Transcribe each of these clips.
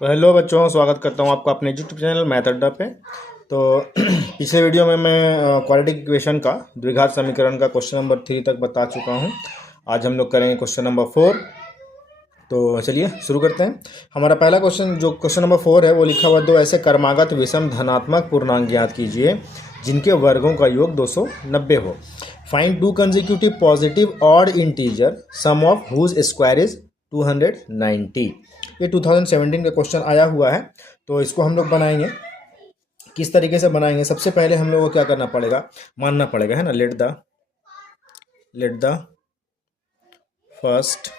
तो हेलो बच्चों, स्वागत करता हूँ आपका अपने यूट्यूब चैनल मैथ अड्डा पे। तो पिछले वीडियो में मैं क्वाड्रेटिक इक्वेशन का द्विघात समीकरण का क्वेश्चन नंबर 3 तक बता चुका हूँ। आज हम लोग करेंगे क्वेश्चन नंबर 4। तो चलिए शुरू करते हैं। हमारा पहला क्वेश्चन, जो क्वेश्चन नंबर 4 है, वो लिखा हुआ दो ऐसे क्रमागत विषम धनात्मक पूर्णांक ज्ञात कीजिए जिनके वर्गों का योग 290 हो। Find two consecutive positive odd integer sum of whose square is 290। ये 2017 का क्वेश्चन आया हुआ है। तो इसको हम लोग बनाएंगे। किस तरीके से बनाएंगे? सबसे पहले हम लोग को क्या करना पड़ेगा, मानना पड़ेगा, है ना। Let the first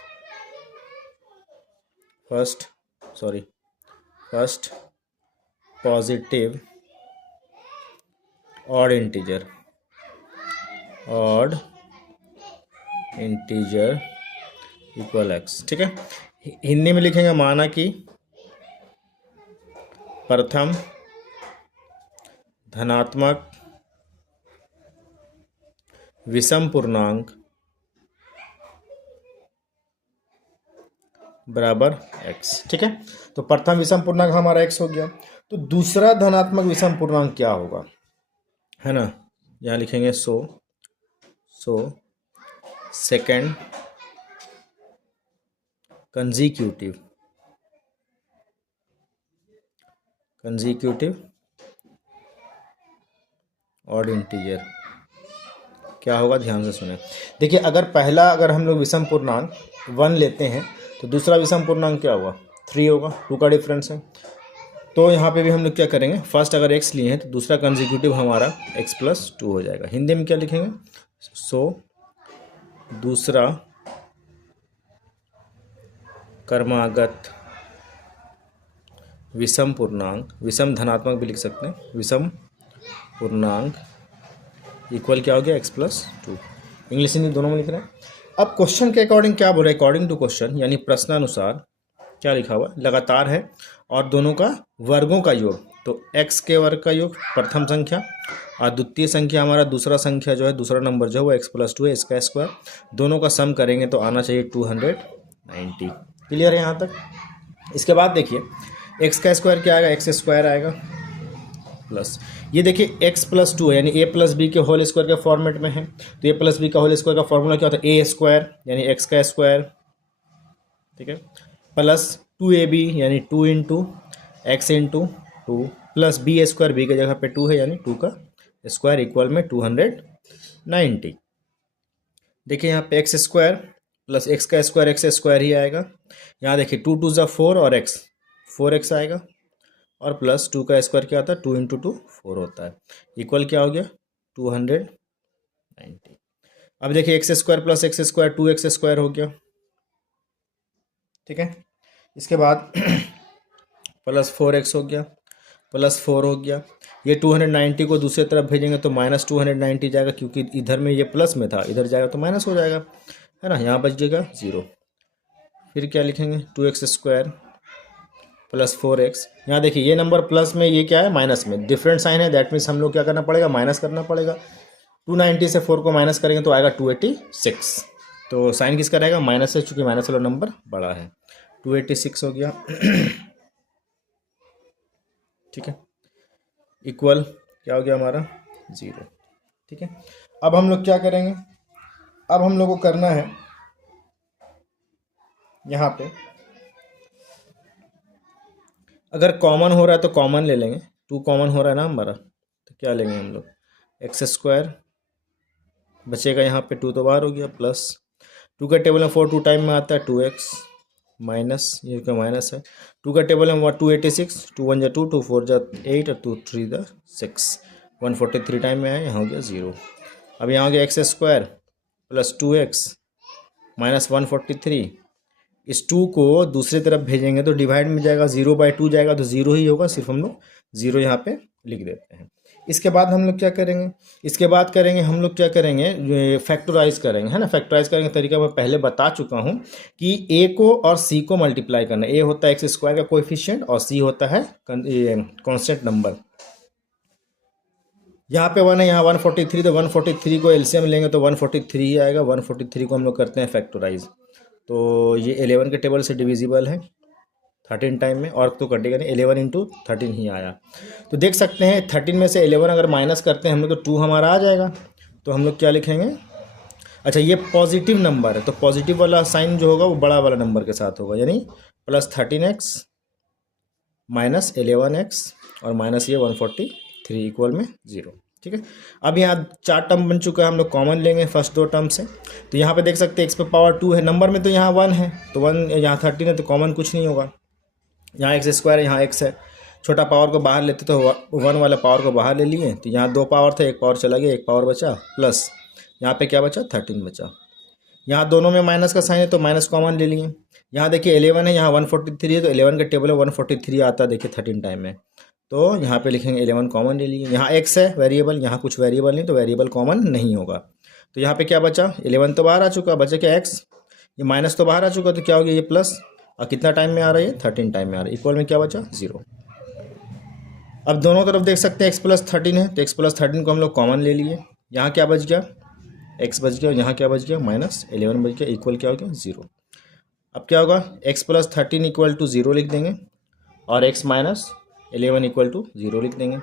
positive odd integer equal x. ठीक है, हिंदी में लिखेंगे माना कि प्रथम धनात्मक विषम पूर्णांक बराबर एक्स। ठीक है, तो प्रथम विषम पूर्णांक हमारा एक्स हो गया। तो दूसरा धनात्मक विषम पूर्णांक क्या होगा, है ना। यहाँ लिखेंगे so second consecutive odd integer क्या होगा, ध्यान से सुने। देखिए, अगर हम लोग विषम पूर्णांक 1 लेते हैं तो दूसरा विषम पूर्णांक क्या होगा, 3 होगा। 2 का डिफरेंस है। तो यहाँ पे भी हम लोग क्या करेंगे, फर्स्ट अगर x लिए हैं तो दूसरा कंसेक्यूटिव हमारा x+2 हो जाएगा। हिंदी में क्या लिखेंगे, सो दूसरा क्रमागत विषम पूर्णांक, विषम धनात्मक भी लिख सकते हैं, विषम पूर्णांक इक्वल क्या हो गया, x+2। इंग्लिश हिंदी दोनों में लिख रहे हैं। अब क्वेश्चन के अकॉर्डिंग क्या बोल रहे हैं, अकॉर्डिंग टू क्वेश्चन यानी प्रश्नानुसार क्या लिखा हुआ, लगातार है और दोनों का वर्गों का योग। तो x के वर्ग का योग प्रथम संख्या और द्वितीय संख्या हमारा दूसरा संख्या जो है, दूसरा नंबर जो है वो x+2 है, इसका स्क्वायर। दोनों का सम करेंगे तो आना चाहिए 290। क्लियर है यहाँ तक। इसके बाद देखिए x का स्क्वायर क्या आएगा, x स्क्वायर आएगा प्लस, ये देखिए x+2 है यानी a+b के होल स्क्वायर के फॉर्मेट में है। तो a+b का होल स्क्वायर का फॉर्मूला क्या होता है, a स्क्वायर यानी x का स्क्वायर, ठीक है, प्लस 2ab यानी 2 into x into 2 plus b square, b की जगह पे 2 है यानी 2 का स्क्वायर इक्वल में 290। देखिए यहाँ पे एक्स स्क्वायर प्लस एक्स का स्क्वायर, एक्स स्क्वायर ही आएगा। यहाँ देखिए 2 2 ज़ा 4 और x 4x आएगा और प्लस 2 का स्क्वायर क्या होता है, 2 इंटू 2 4 होता है, इक्वल क्या हो गया 290। अब देखिए x square plus x square 2x square हो गया। ठीक है, इसके बाद प्लस 4x हो गया, प्लस 4 हो गया। ये 290 को दूसरी तरफ भेजेंगे तो माइनस 290 जाएगा, क्योंकि इधर में ये प्लस में था, इधर जाएगा तो माइनस हो जाएगा, है ना। यहाँ बच जाएगा 0। फिर क्या लिखेंगे, 2x स्क्वायर प्लस 4x। यहाँ देखिए ये नंबर प्लस में, ये क्या है माइनस में, डिफरेंट साइन है, दैट मीन्स हम लोग क्या करना पड़ेगा, माइनस करना पड़ेगा। 290 से 4 को माइनस करेंगे तो आएगा 286। तो साइन किसका रहेगा, माइनस से, चूँकि माइनस वाला नंबर बड़ा है। 286 हो गया। ठीक है, इक्वल क्या हो गया हमारा 0। ठीक है, अब हम लोग क्या करेंगे, अब हम लोग को करना है यहाँ पे, अगर कॉमन हो रहा है तो कॉमन ले लेंगे। 2 कॉमन हो रहा है ना हमारा, तो क्या लेंगे हम लोग, एक्स स्क्वायर बचेगा, यहाँ पे 2 तो बाहर हो गया, प्लस 2 का टेबल में 4 2 टाइम में आता है, 2x माइनस, ये क्या माइनस है, 2 का टेबल में 286, 2 1 जा 2, 2 4 जा 8 और 2 3 जा 6, 143 टाइम में आया, यहाँ हो गया 0। अब यहाँ हो गया x square plus 2x minus 143। इस 2 को दूसरी तरफ भेजेंगे तो डिवाइड में जाएगा, 0/2 जाएगा तो 0 ही होगा, सिर्फ हम लोग 0 यहाँ पे लिख देते हैं। इसके बाद हम लोग क्या करेंगे, इसके बाद करेंगे हम लोग क्या करेंगे, फैक्टराइज करेंगे, है ना। फैक्टराइज करेंगे तरीका मैं पहले बता चुका हूँ कि a को और c को मल्टीप्लाई करना। a होता है एक्स स्क्वायर का कोएफिशिएंट और c होता है कांस्टेंट नंबर। यहाँ पे 1 है, यहाँ 143, तो 143 को एलसीएम लेंगे तो 143 ही आएगा। 143 को हम लोग करते हैं फैक्टराइज, तो ये 11 के टेबल से डिविजिबल है। 13 टाइम में, और तो कटेगा नहीं, 11 इंटू 13 ही आया। तो देख सकते हैं 13 में से 11 अगर माइनस करते हैं हम लोग तो 2 हमारा आ जाएगा। तो हम लोग क्या लिखेंगे, अच्छा ये पॉजिटिव नंबर है तो पॉजिटिव वाला साइन जो होगा वो बड़ा वाला नंबर के साथ होगा, यानी प्लस 13x माइनस 11x और माइनस ये 143 इक्वल में 0। ठीक है, अब यहाँ 4 टर्म बन चुका है, हम लोग कॉमन लेंगे फर्स्ट 2 टर्म से। तो यहाँ पे देख सकते हैं x पे पावर 2 है, नंबर में तो यहाँ 1 है तो 1, यहाँ 13 है तो कॉमन कुछ नहीं होगा। यहाँ एक्स स्क्वायर है, यहाँ x है, छोटा पावर को बाहर लेते तो 1 वाला पावर को बाहर ले लिए, तो यहाँ 2 पावर था, 1 पावर चला गया, 1 पावर बचा, प्लस यहाँ पे क्या बचा 13 बचा। यहाँ दोनों में माइनस का साइन है तो माइनस कॉमन ले लिए। यहाँ देखिए 11 है, यहाँ 143 है तो 11 का टेबल है 143 आता है देखिए 13 टाइम में, तो यहाँ पे लिखेंगे 11 कॉमन ले लिए। यहाँ x है वेरिएबल, यहाँ कुछ वेरिएबल नहीं तो वेरिएबल कॉमन नहीं होगा। तो यहाँ पे क्या बचा, 11 तो बाहर आ चुका, बचा क्या x, ये माइनस तो बाहर आ चुका तो क्या हो गया ये प्लस, और कितना टाइम में आ रहा है 13 टाइम में आ रहा है, इक्वल में क्या बचा 0। अब दोनों तरफ देख सकते हैं x प्लस 13 है तो x प्लस 13 को हम लोग कॉमन ले लिए। यहाँ क्या बच गया x बच गया और यहाँ क्या बच गया माइनस 11 बच गया, इक्वल क्या हो गया 0। अब क्या होगा x प्लस 13 इक्वल टू 0 लिख देंगे और x माइनस 11 इक्वल टू 0 लिख देंगे।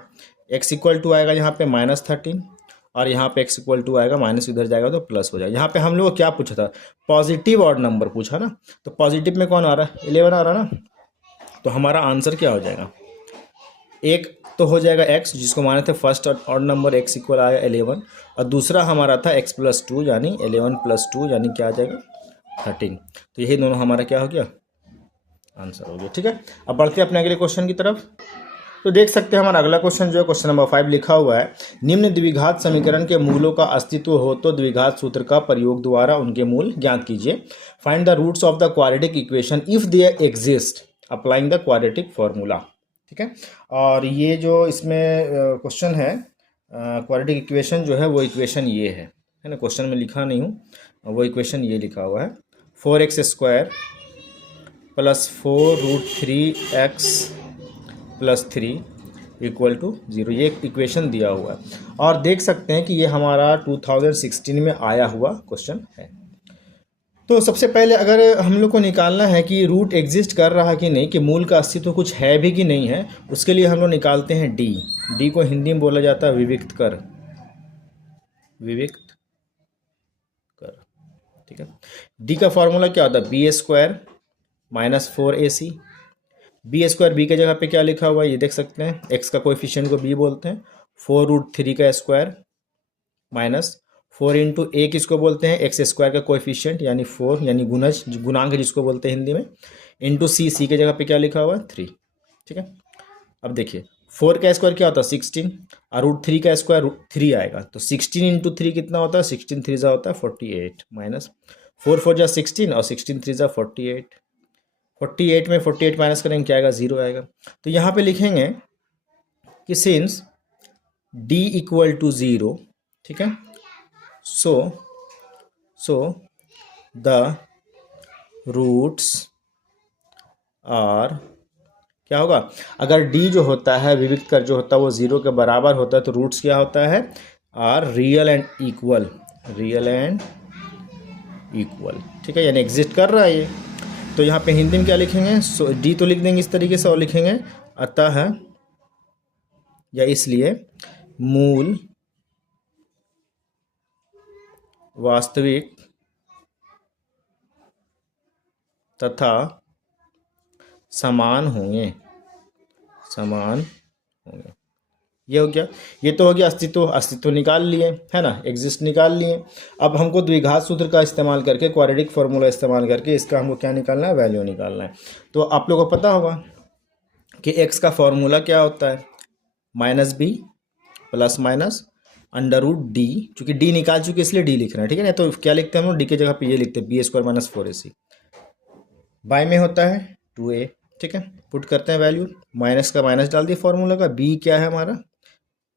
x इक्वल टू आएगा यहाँ पे माइनस 13 और यहाँ पे x इक्वल टू आएगा, माइनस इधर जाएगा तो प्लस हो जाएगा। यहाँ पे हम लोग को क्या पूछा था, पॉजिटिव ऑड नंबर पूछा ना, तो पॉजिटिव में कौन आ रहा है 11 आ रहा है ना, तो हमारा आंसर क्या हो जाएगा, एक तो हो जाएगा x जिसको माने थे first odd number x equal आया 11, और दूसरा हमारा था x प्लस 2 यानी 11 प्लस 2 यानी क्या आ जाएगा 13। तो यही दोनों हमारा क्या हो गया आंसर हो गया। ठीक है, अब बढ़ते हैं अपने अगले क्वेश्चन की तरफ। तो देख सकते हैं हमारा अगला क्वेश्चन जो है क्वेश्चन नंबर 5 लिखा हुआ है, निम्न द्विघात समीकरण के मूलों का अस्तित्व हो तो द्विघात सूत्र का प्रयोग द्वारा उनके मूल ज्ञात कीजिए। Find the roots of the quadratic equation if they exist applying the quadratic formula. ठीक है, और ये जो इसमें क्वेश्चन है क्वाड्रेटिक इक्वेशन जो है वो इक्वेशन ये है ना, क्वेश्चन में लिखा नहीं हूँ, वो इक्वेशन ये लिखा हुआ है 4x² plus 4√3x plus 3 equal to 0, ये एक इक्वेशन दिया हुआ है। और देख सकते हैं कि ये हमारा 2016 में आया हुआ क्वेश्चन है। तो सबसे पहले अगर हम लोग को निकालना है कि रूट एग्जिस्ट कर रहा है कि नहीं, कि मूल का अस्तित्व कुछ है भी कि नहीं है, उसके लिए हम लोग निकालते हैं डी को हिंदी में बोला जाता है विविक्त कर, विविक्त कर। ठीक है, डी का फॉर्मूला क्या होता है b² minus 4ac। b² b के जगह पे क्या लिखा हुआ है ये देख सकते हैं, x का कोएफिशिएंट को b बोलते हैं, 4√3 का स्क्वायर माइनस 4 इंटू ए किसको बोलते हैं x² का कोएफिशिएंट यानी 4 यानी गुणज गुणांक जिसको बोलते हैं हिंदी में, इंटू सी के जगह पे क्या लिखा हुआ है 3। ठीक है, अब देखिए 4 का स्क्वायर क्या होता है 16 और √3 का स्क्वायर 3 आएगा, तो 16 इंटू 3 कितना होता है 16 3 होता है 48 माइनस 4 4 जा 16 और 16 3 जा 48, 48 में 48 माइनस करेंगे क्या आएगा 0 आएगा। तो यहाँ पे लिखेंगे कि सिंस d इक्वल टू 0, ठीक है, so the roots are क्या होगा, अगर d जो होता है विविक्त कर जो होता है वो 0 के बराबर होता है तो रूट्स क्या होता है are real and equal, real and equal. ठीक है, यानी एग्जिस्ट कर रहा है ये। तो यहाँ पे हिंदी में क्या लिखेंगे, डी तो लिख देंगे इस तरीके से और लिखेंगे अतः या इसलिए मूल वास्तविक तथा समान होंगे, समान होंगे। ये हो गया, ये तो हो गया अस्तित्व निकाल लिए है ना, एग्जिस्ट निकाल लिए। अब हमको द्विघात सूत्र का इस्तेमाल करके क्वाड्रेटिक फार्मूला इस्तेमाल करके इसका हमको क्या निकालना है वैल्यू निकालना है। तो आप लोगों को पता होगा कि x का फॉर्मूला क्या होता है -b प्लस माइनस √d, चूंकि d निकाल चुके इसलिए d लिख रहे हैं। ठीक है ना, तो क्या लिखते हैं हम लोग d की जगह पे ये लिखते हैं b² माइनस 4ac, बाय में होता है 2a। ठीक है, पुट करते हैं वैल्यू, माइनस का माइनस डाल दिए फॉर्मूला का, b क्या है हमारा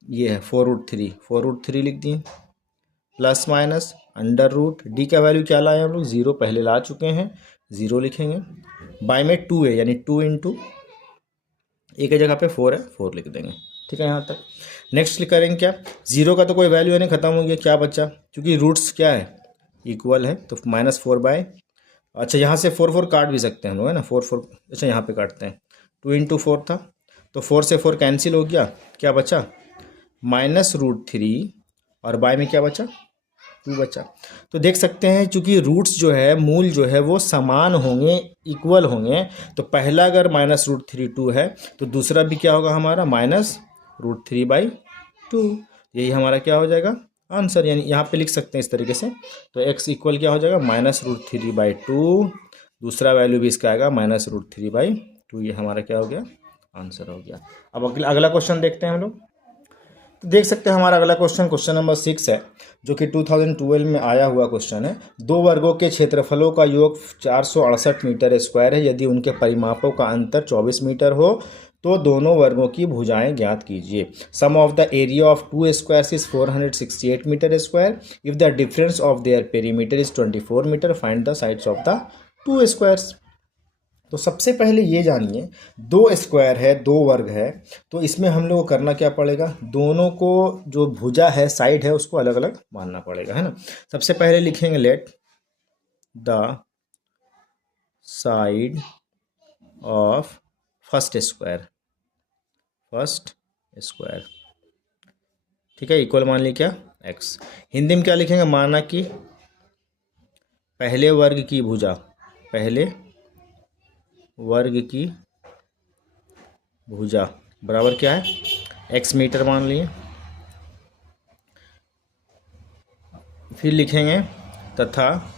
ये है 4√3 लिख दिए प्लस माइनस √d का वैल्यू क्या लाए हम लोग 0 पहले ला चुके हैं 0 लिखेंगे, बाय में 2a यानी 2 इंटू ए की जगह पे 4 है 4 लिख देंगे। ठीक है, यहाँ तक नेक्स्ट करेंगे क्या, 0 का तो कोई वैल्यू है नहीं, खत्म हो गया, क्या बचा, क्योंकि रूट्स क्या है इक्वल है तो -4 बाय अच्छा यहाँ से 4 काट भी सकते हैं हम लोग, है ना, 4 अच्छा यहाँ पे काटते हैं, 2 × 4 था तो 4 से 4 कैंसिल हो गया, क्या बचा -√3 और बाय में क्या बचा 2 बचा। तो देख सकते हैं चूंकि रूट्स जो है, मूल जो है वो समान होंगे, इक्वल होंगे, तो पहला अगर -√3 2 है तो दूसरा भी क्या होगा हमारा -√3/2। यही हमारा क्या हो जाएगा आंसर, यानी यहाँ पे लिख सकते हैं इस तरीके से। तो x इक्वल क्या हो जाएगा -√3/2, दूसरा वैल्यू भी इसका आएगा -√3/2। ये हमारा क्या हो गया आंसर हो गया। अब अगला क्वेश्चन देखते हैं हम लोग। तो देख सकते हैं हमारा अगला क्वेश्चन नंबर 6 है, जो कि 2012 में आया हुआ क्वेश्चन है। दो वर्गों के क्षेत्रफलों का योग 468 मीटर स्क्वायर है। यदि उनके परिमापों का अंतर 24 मीटर हो तो दोनों वर्गों की भुजाएं ज्ञात कीजिए। Sum of the area of two squares is 468 metre square. If the difference of their perimeter is 24 metre, find the sides of the two squares. तो सबसे पहले ये जानिए, दो स्क्वायर है, दो वर्ग है, तो इसमें हम लोग को करना क्या पड़ेगा, दोनों को जो भुजा है, साइड है, उसको अलग अलग मानना पड़ेगा, है ना। सबसे पहले लिखेंगे let the side of first square, ठीक है, इक्वल मान ली क्या x। हिंदी में क्या लिखेंगे, माना कि पहले वर्ग की भुजा, पहले वर्ग की भुजा बराबर क्या है x मीटर मान लिए। फिर लिखेंगे तथा,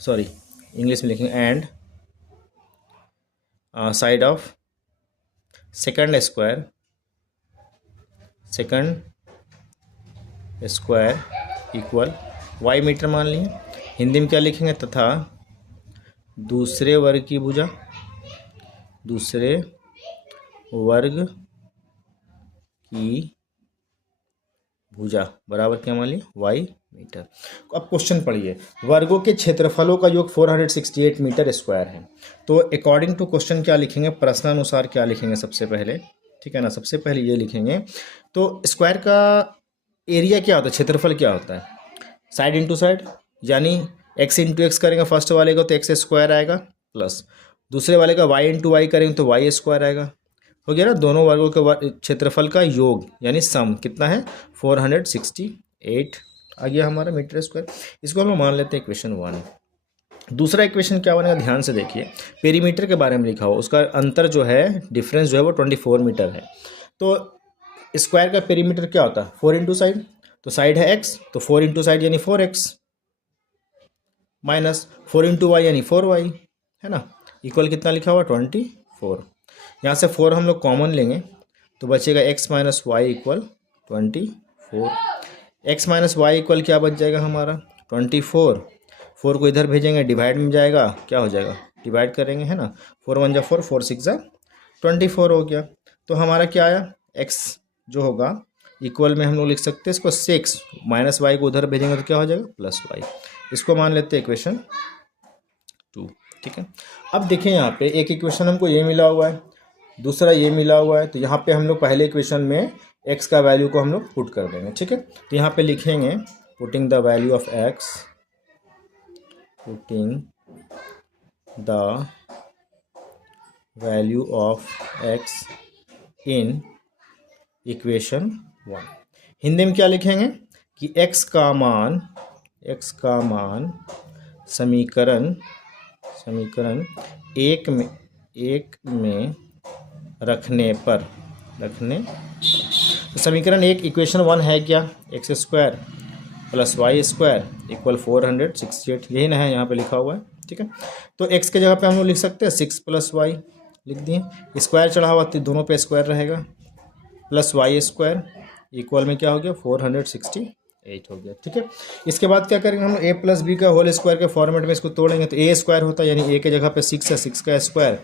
सॉरी इंग्लिश में लिखेंगे and side of second square equal y metre मान लिए। हिंदी में क्या लिखेंगे, तथा दूसरे वर्ग की भुजा, दूसरे वर्ग की भुजा बराबर क्या मान लिए y मीटर। अब क्वेश्चन पढ़िए, वर्गों के क्षेत्रफलों का योग 468 मीटर स्क्वायर है। तो अकॉर्डिंग टू क्वेश्चन क्या लिखेंगे, प्रश्नानुसार क्या लिखेंगे सबसे पहले, ठीक है ना। सबसे पहले ये लिखेंगे, तो स्क्वायर का एरिया क्या होता है, क्षेत्रफल क्या होता है, साइड इंटू साइड, यानी x इंटू एक्स करेंगे फर्स्ट वाले का तो x स्क्वायर आएगा, प्लस दूसरे वाले का y इंटू वाई करेंगे तो y स्क्वायर आएगा। हो गया ना, दोनों वर्गों के क्षेत्रफल का योग यानी सम कितना है 468 आ गया हमारा मीटर स्क्वायर। इसको हम मान लेते हैं इक्वेशन 1। दूसरा इक्वेशन क्या बनेगा, ध्यान से देखिए, पेरीमीटर के बारे में लिखा हो, उसका अंतर जो है, डिफरेंस जो है वो 24 मीटर है। तो स्क्वायर का पेरीमीटर क्या होता है 4 इंटू साइड, तो साइड है x, तो 4 इंटू साइड यानी 4x, माइनस 4 इंटू वाई यानी 4y, है ना, इक्वल कितना लिखा हुआ 24। यहाँ से 4 हम लोग कॉमन लेंगे तो बचेगा x minus y equal 24। x minus y equal क्या बच जाएगा हमारा 24। 4 को इधर भेजेंगे, डिवाइड में जाएगा, क्या हो जाएगा डिवाइड करेंगे, है ना, 4 1 जा 4, 4 6 जा 24 हो गया। तो हमारा क्या आया x जो होगा इक्वल में हम लोग लिख सकते हैं इसको 6, माइनस वाई को उधर भेजेंगे तो क्या हो जाएगा प्लस वाई। इसको मान लेते हैं इक्वेशन 2, ठीक है। अब देखें यहाँ पे एक इक्वेशन हमको ये मिला हुआ है, दूसरा ये मिला हुआ है, तो यहाँ पे हम लोग पहले इक्वेशन में x का वैल्यू को हम लोग पुट कर देंगे, ठीक है। तो यहाँ पे लिखेंगे putting the value of x, putting the value of x in equation 1। Hindi में क्या लिखेंगे कि x का मान समीकरण एक में रखने पर तो समीकरण 1 इक्वेशन 1 है क्या, x square plus y square equal 468, यही ना है यहाँ पे लिखा हुआ है, ठीक है। तो x के जगह पे हम लोग लिख सकते हैं 6 + y लिख दिए, स्क्वायर चढ़ा हुआ तो दोनों पे स्क्वायर रहेगा, प्लस वाई स्क्वायर इक्वल में क्या हो गया 468 हो गया, ठीक है। इसके बाद क्या करेंगे हम a + b का होल स्क्वायर के फॉर्मेट में इसको तोड़ेंगे तो a स्क्वायर होता है, यानी a के जगह पे 6 है, 6 का स्क्वायर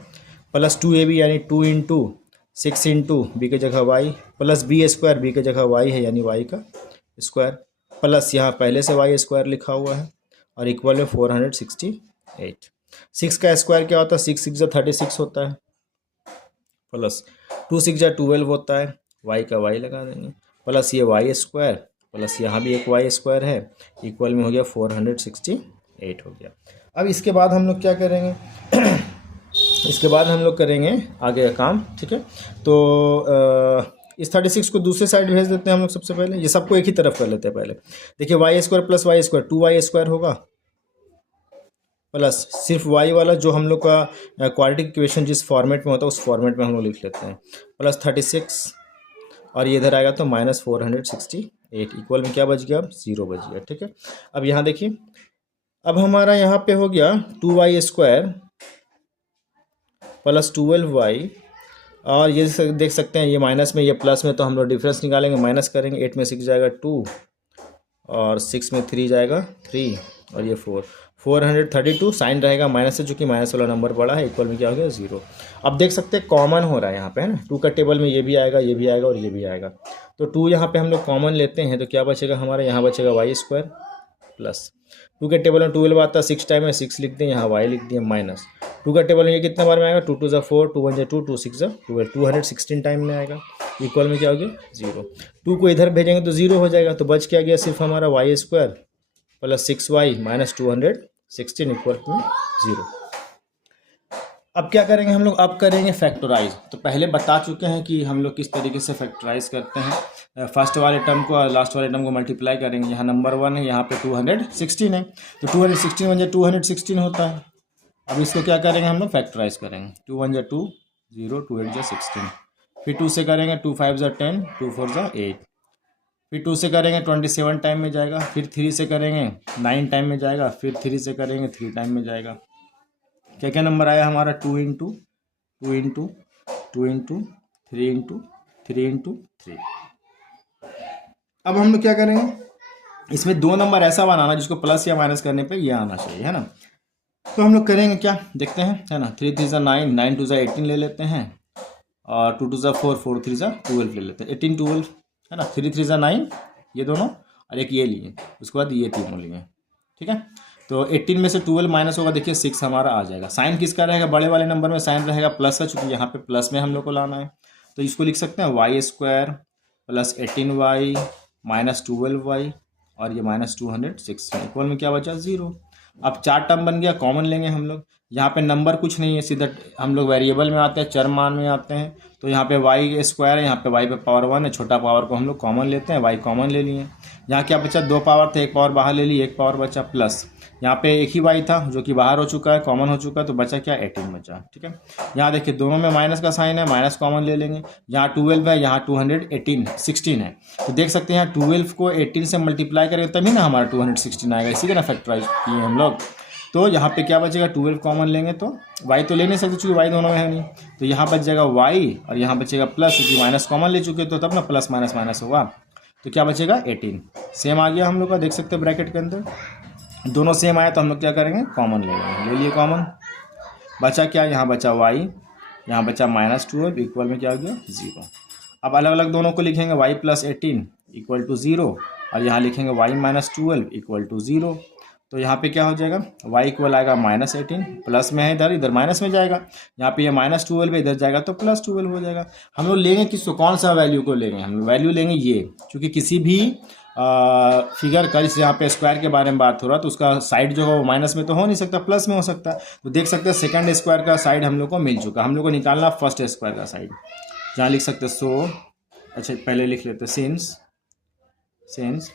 प्लस 2ab यानी 2 इंटू 6 इंटू बी के जगह y plus b square, b के जगह y है यानी y का स्क्वायर, प्लस यहाँ पहले से y स्क्वायर लिखा हुआ है और इक्वल में 468। 6 का स्क्वायर क्या होता है 6 6 36 होता है, प्लस 2 6 12 होता है, y का y लगा देंगे, प्लस ये y स्क्वायर प्लस यहाँ भी एक y स्क्वायर है, इक्वल में हो गया 468। 8 हो गया। अब इसके बाद हम लोग क्या करेंगे इसके बाद हम लोग करेंगे आगे का काम, ठीक है। तो इस 36 को दूसरे साइड भेज देते हैं हम लोग सबसे पहले। ये सबको एक ही तरफ कर लेते हैं पहले। देखिए y square plus y square 2y² होगा, प्लस सिर्फ y वाला जो हम लोग का क्वाड्रेटिक इक्वेशन जिस फॉर्मेट में होता है उस फॉर्मेट में हम लोग लिख लेते हैं, प्लस 36 और ये इधर आएगा तो माइनस 468 इक्वल में क्या बच गया, अब 0 बच गया, ठीक है। अब यहाँ देखिए, अब हमारा यहाँ पे हो गया 2y² प्लस 12y, और ये देख सकते हैं ये माइनस में ये प्लस में, तो हम लोग डिफरेंस निकालेंगे, माइनस करेंगे। 8 में 6 जाएगा 2 और 6 में 3 जाएगा 3 और ये 432 साइन रहेगा माइनस से, चूँकि माइनस वाला नंबर बड़ा है, इक्वल में क्या हो गया 0। अब देख सकते हैं कॉमन हो रहा है यहाँ पे, है ना। 2 का टेबल में ये भी आएगा, ये भी आएगा और ये भी आएगा, तो 2 यहाँ पे हम लोग कॉमन लेते हैं तो क्या बचेगा हमारा, यहाँ बचेगा y² प्लस 2 के टेबल में 12 आता है, 6 टाइम में 6 लिख दें, यहाँ y लिख दिए, माइनस 2 का टेबल में ये कितने बार में आएगा, 2 2 ज़ा 4, 2 1 ज़ा 2, 2 6 ज़ा 12, 216 टाइम में आएगा, इक्वल में क्या हो गया 0। 2 को इधर भेजेंगे तो 0 हो जाएगा, तो बच क्या गया सिर्फ हमारा y² plus 6y minus 216 equal में 0। अब क्या करेंगे हम लोग, अब करेंगे फैक्टराइज। तो पहले बता चुके हैं कि हम लोग किस तरीके से फैक्टराइज करते हैं। फर्स्ट वाले टर्म को और लास्ट वाले टर्म को मल्टीप्लाई करेंगे। यहाँ नंबर 1 है, यहाँ पे 216 है, तो 216 1 216 होता है। अब इसको क्या करेंगे हम लोग, फैक्टराइज करेंगे। 2 1 2 0, 2 8 16, फिर 2 से करेंगे 2 5 10, 2 4 8, फिर 2 से करेंगे 27 टाइम में जाएगा, फिर 3 से करेंगे 9 टाइम में जाएगा, फिर 3 से करेंगे 3 टाइम में जाएगा। क्या क्या नंबर आया हमारा, 2 into 2 into 2 into 3 into 3 into 3। अब हम लोग क्या करेंगे, इसमें 2 नंबर ऐसा बनाना जिसको प्लस या माइनस करने पे ये आना चाहिए, है ना। तो हम लोग करेंगे क्या, देखते हैं, है ना। 3 3 ज़ा 9, 9 2 ज़ा 18 ले लेते हैं, और 2 2 ज़ा 4, 4 3 ज़ा 12 ले लेते हैं, 18 12, है ना। 3 3 ज़ा 9 ये दोनों, और एक ये लिए, उसके बाद ये तीनों लिए, ठीक है। तो 18 में से 12 माइनस होगा, देखिए 6 हमारा आ जाएगा। साइन किसका रहेगा, बड़े वाले नंबर में साइन रहेगा प्लस है, चूँकि यहाँ पे प्लस में हम लोग को लाना है, तो इसको लिख सकते हैं y² plus 18y minus 12y और ये माइनस 216 इक्वल में क्या बचा 0। अब 4 टर्म बन गया, कॉमन लेंगे हम लोग। यहाँ पे नंबर कुछ नहीं है, सीधा हम लोग वेरिएबल में आते हैं, चर मान में आते हैं, तो यहाँ पे y² है, यहाँ पे y पे पावर 1 है, छोटा पावर को हम लोग कॉमन लेते हैं, y कॉमन ले लिए। यहाँ क्या बचा, 2 पावर थे, 1 पावर बाहर ले ली, 1 पावर बचा, प्लस यहाँ पे एक ही y था जो कि बाहर हो चुका है, कॉमन हो चुका है, तो बचा क्या 18 बचा, ठीक है। यहाँ देखिए दोनों में माइनस का साइन है, माइनस कॉमन ले लेंगे। यहाँ 12 है, यहाँ 216 है, तो देख सकते हैं यहाँ 12 को 18 से मल्टीप्लाई करेंगे तभी ना हमारा 216 आएगा, इसी का ना फैक्टराइज किए हम लोग। तो यहाँ पे क्या बचेगा, 12 कॉमन लेंगे तो y तो ले नहीं सकते चूँकि y दोनों में है नहीं, तो यहाँ बच जाएगा y और यहाँ बचेगा प्लस, क्योंकि माइनस कॉमन ले चुके तो तब ना प्लस माइनस माइनस होगा, तो क्या बचेगा 18। सेम आ गया हम लोग का, देख सकते हैं ब्रैकेट के अंदर दोनों सेम आया, तो हम लोग क्या करेंगे, कॉमन ले लेंगे, ले लिए कॉमन। बचा क्या, यहाँ बचा y, यहाँ बचा माइनस 12 इक्वल में क्या हो गया 0। अब अलग अलग दोनों को लिखेंगे, y प्लस 18 इक्वल टू 0 और यहाँ लिखेंगे y माइनस 12 इक्वल टू 0। तो यहाँ पे क्या हो जाएगा, y इक्वल आएगा माइनस 18, प्लस में है इधर, इधर माइनस में जाएगा, यहाँ पे ये माइनस 12 है, इधर जाएगा तो प्लस 12 हो जाएगा। हम लोग लेंगे किसको, कौन सा वैल्यू को लेंगे, हम लोग वैल्यू लेंगे ये, क्योंकि किसी भी फिगर का, जैसे यहाँ पे स्क्वायर के बारे में बात हो रहा है, तो उसका साइड जो है वो माइनस में तो हो नहीं सकता, प्लस में हो सकता है। तो देख सकते हैं सेकंड स्क्वायर का साइड हम लोग को मिल चुका, हम लोग को निकालना फर्स्ट स्क्वायर का साइड। जहाँ लिख सकते हैं सो, अच्छा पहले लिख लेते हैं सिंस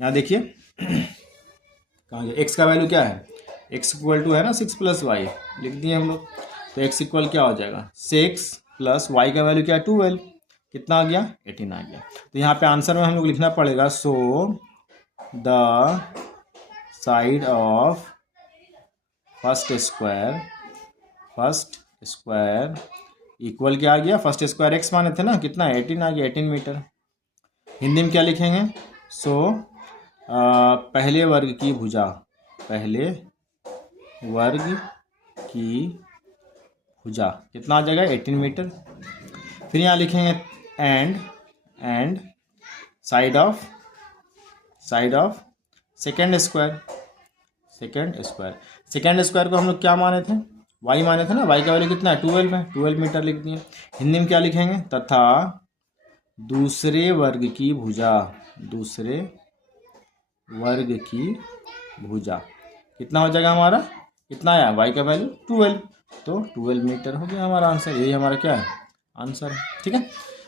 यहाँ देखिए कहाँ गया, एक्स का वैल्यू क्या है, एक्स इक्वल टू है ना 6 प्लस वाई, लिख दिए हम लोग। तो एक्स इक्वल क्या हो जाएगा 6 प्लस वाई का वैल्यू क्या है 12, कितना आ गया 18 आ गया। तो यहाँ पे आंसर में हम लोग लिखना पड़ेगा, so the side of first square equal क्या आ गया, फर्स्ट स्क्वायर एक्स माने थे ना, कितना 18 आ गया, 18 मीटर। हिंदी में क्या लिखेंगे, सो पहले वर्ग की भुजा कितना आ जाएगा 18 मीटर। फिर यहाँ लिखेंगे and side of second square को हम लोग क्या माने थे, y माने थे ना, y का वैल्यू कितना है 12 है, 12 मीटर लिख दिए। हिंदी में क्या लिखेंगे, तथा दूसरे वर्ग की भुजा कितना हो जाएगा हमारा, कितना आया y का वैल्यू 12, तो 12 मीटर हो गया हमारा आंसर। यही हमारा क्या है, आंसर है। ठीक है,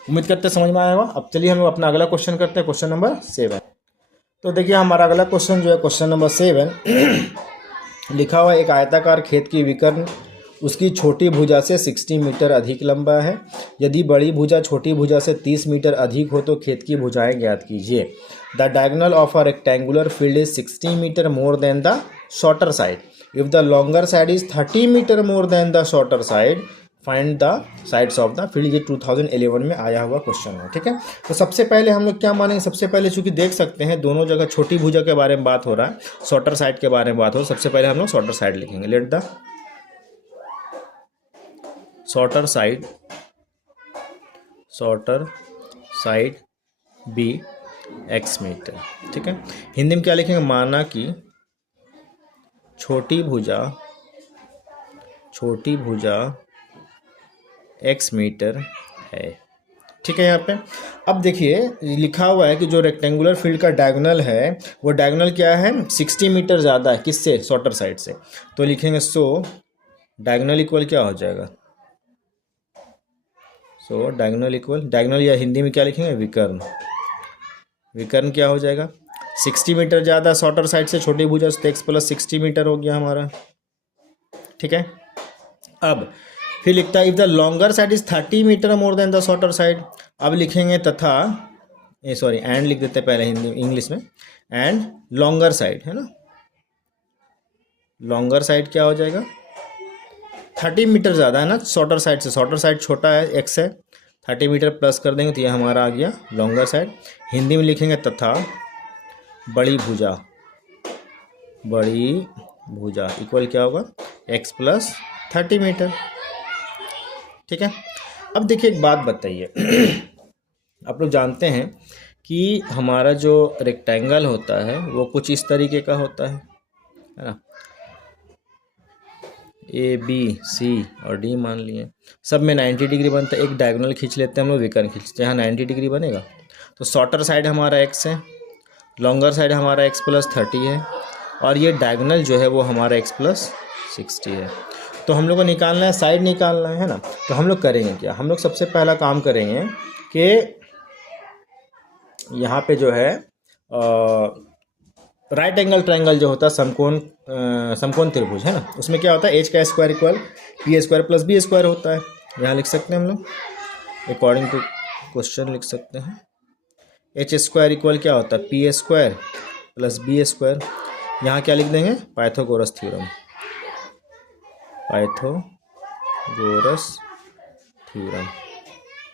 उम्मीद करते हैं समझ में आया होगा। अब चलिए हम अपना अगला क्वेश्चन करते हैं, क्वेश्चन नंबर 7। तो देखिए हमारा अगला क्वेश्चन जो है क्वेश्चन नंबर 7 लिखा हुआ एक आयताकार खेत की विकर्ण उसकी छोटी भुजा से 60 मीटर अधिक लंबा है। यदि बड़ी भुजा छोटी भुजा से 30 मीटर अधिक हो तो खेत की भुजाएं ज्ञात कीजिए। The diagonal of a rectangular field is 60 metre more than the shorter side. If the longer side is 30 metre more than the shorter side, find the sides of the field. ये 2011 में आया हुआ क्वेश्चन है। ठीक है, तो सबसे पहले हम लोग क्या मानेंगे, सबसे पहले चूंकि देख सकते हैं दोनों जगह छोटी भुजा के बारे में बात हो रहा है, शॉर्टर साइड के बारे में बात हो, सबसे पहले हम लोग शॉर्टर साइड लिखेंगे। Let the shorter side be x metre. ठीक है, हिंदी में क्या लिखेंगे, माना कि छोटी भुजा x मीटर है। ठीक है, यहाँ पे अब देखिए लिखा हुआ है कि जो रेक्टेंगुलर फील्ड का डायगोनल है वो डायगोनल क्या है, 60 मीटर ज़्यादा है, किससे, शॉर्टर साइड से। तो लिखेंगे सो डायगोनल इक्वल क्या हो जाएगा, सो डायगोनल इक्वल, डायगोनल या हिंदी में क्या लिखेंगे, विकर्ण। विकर्ण क्या हो जाएगा, 60 मीटर ज़्यादा शॉर्टर साइड से छोटी भुजा से, x प्लस 60 मीटर हो गया हमारा। ठीक है, अब फिर लिखता है if the longer side is 30 metre more than the shorter side. अब लिखेंगे तथा, सॉरी एंड लिख देते हैं पहले हिंदी इंग्लिश में, एंड लॉन्गर साइड है ना, लॉन्गर साइड क्या हो जाएगा, 30 मीटर ज़्यादा है ना शॉर्टर साइड से, शॉर्टर साइड छोटा है x है, 30 मीटर प्लस कर देंगे तो ये हमारा आ गया लॉन्गर साइड। हिंदी में लिखेंगे तथा बड़ी भुजा इक्वल क्या होगा, x प्लस 30 मीटर। ठीक है, अब देखिए एक बात बताइए आप लोग जानते हैं कि हमारा जो रेक्टेंगल होता है वो कुछ इस तरीके का होता है ना, ए बी सी और डी मान लिए, सब में 90 डिग्री बनता है। एक डायगोनल खींच लेते हैं हम लोग, विकर्ण खींचते हैं, यहाँ 90 डिग्री बनेगा। तो शॉर्टर साइड हमारा x है, लॉन्गर साइड हमारा x प्लस 30 है, और ये डायगोनल जो है वो हमारा x प्लस 60 है। तो हम लोग को निकालना है, साइड निकालना है ना। तो हम लोग करेंगे क्या, हम लोग सबसे पहला काम करेंगे कि यहाँ पे जो है राइट एंगल ट्रायंगल जो होता है, समकोण त्रिभुज है ना, उसमें क्या होता है, एच का square equal P square plus B square होता है। यहाँ लिख सकते हैं हम लोग अकॉर्डिंग टू क्वेश्चन लिख सकते हैं, एच स्क्वायर इक्वल क्या होता है, P square plus B square. यहाँ क्या लिख देंगे, पाइथागोरस थ्योरम,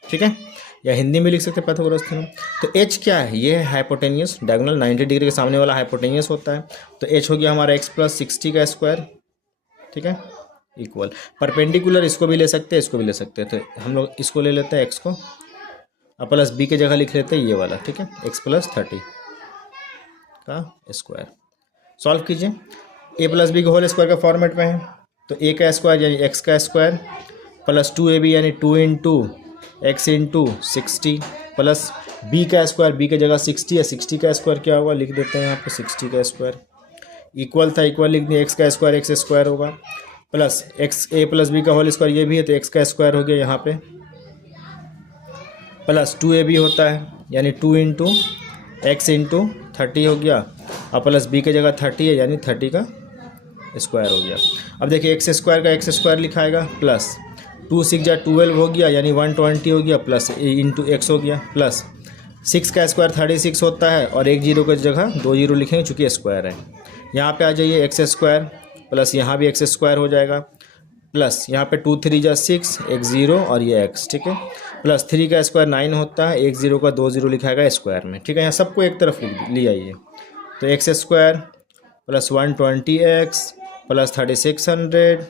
ठीक है, या हिंदी में लिख सकते हैं पाइथागोरस थ्योरम। तो एच क्या है, ये है हाइपोटेनियस, डायगोनल 90 डिग्री के सामने वाला हाइपोटेनियस होता है। तो एच हो गया हमारा x प्लस 60 का स्क्वायर। ठीक है, इक्वल परपेंडिकुलर, इसको भी ले सकते हैं, इसको भी ले सकते हैं। तो हम लोग इसको ले लेते हैं x को, और प्लस b की जगह लिख लेते हैं ये वाला। ठीक है, x प्लस 30 का स्क्वायर। सॉल्व कीजिए, a प्लस बी के होल स्क्वायर का फॉर्मेट में है। तो a का स्क्वायर यानी x का स्क्वायर प्लस 2ab यानी 2 into x into 60 plus b का स्क्वायर, b की जगह 60 है, 60 का स्क्वायर क्या होगा लिख देते हैं यहाँ पे 60 का स्क्वायर। इक्वल था, इक्वल लिख दिया, x का स्क्वायर x स्क्वायर होगा, plus x a plus B का होल स्क्वायर ये भी है, तो x का स्क्वायर हो गया यहाँ पे, प्लस 2ab होता है यानी 2 इंटू x इंटू 30 हो गया, और प्लस b की जगह 30 है यानी 30 का स्क्वायर हो गया। अब देखिए x स्क्वायर का x स्क्वायर लिखाएगा, प्लस 2 6 जा 12 हो गया यानी 120 हो गया, प्लस इंटू x हो गया, प्लस 6 का स्क्वायर 36 होता है, और एक जीरो की जगह 2 जीरो लिखेंगे चूँकि स्क्वायर है। यहाँ पे आ जाइए x स्क्वायर प्लस यहाँ भी x स्क्वायर हो जाएगा, प्लस यहाँ पे 2 3 जा 6, एक जीरो और ये x। ठीक है, प्लस 3 का स्क्वायर 9 होता है, एक जीरो का 2 जीरो लिखाएगा स्क्वायर में। ठीक है, यहाँ सबको एक तरफ ले आइए, तो x square plus 120x plus 3600,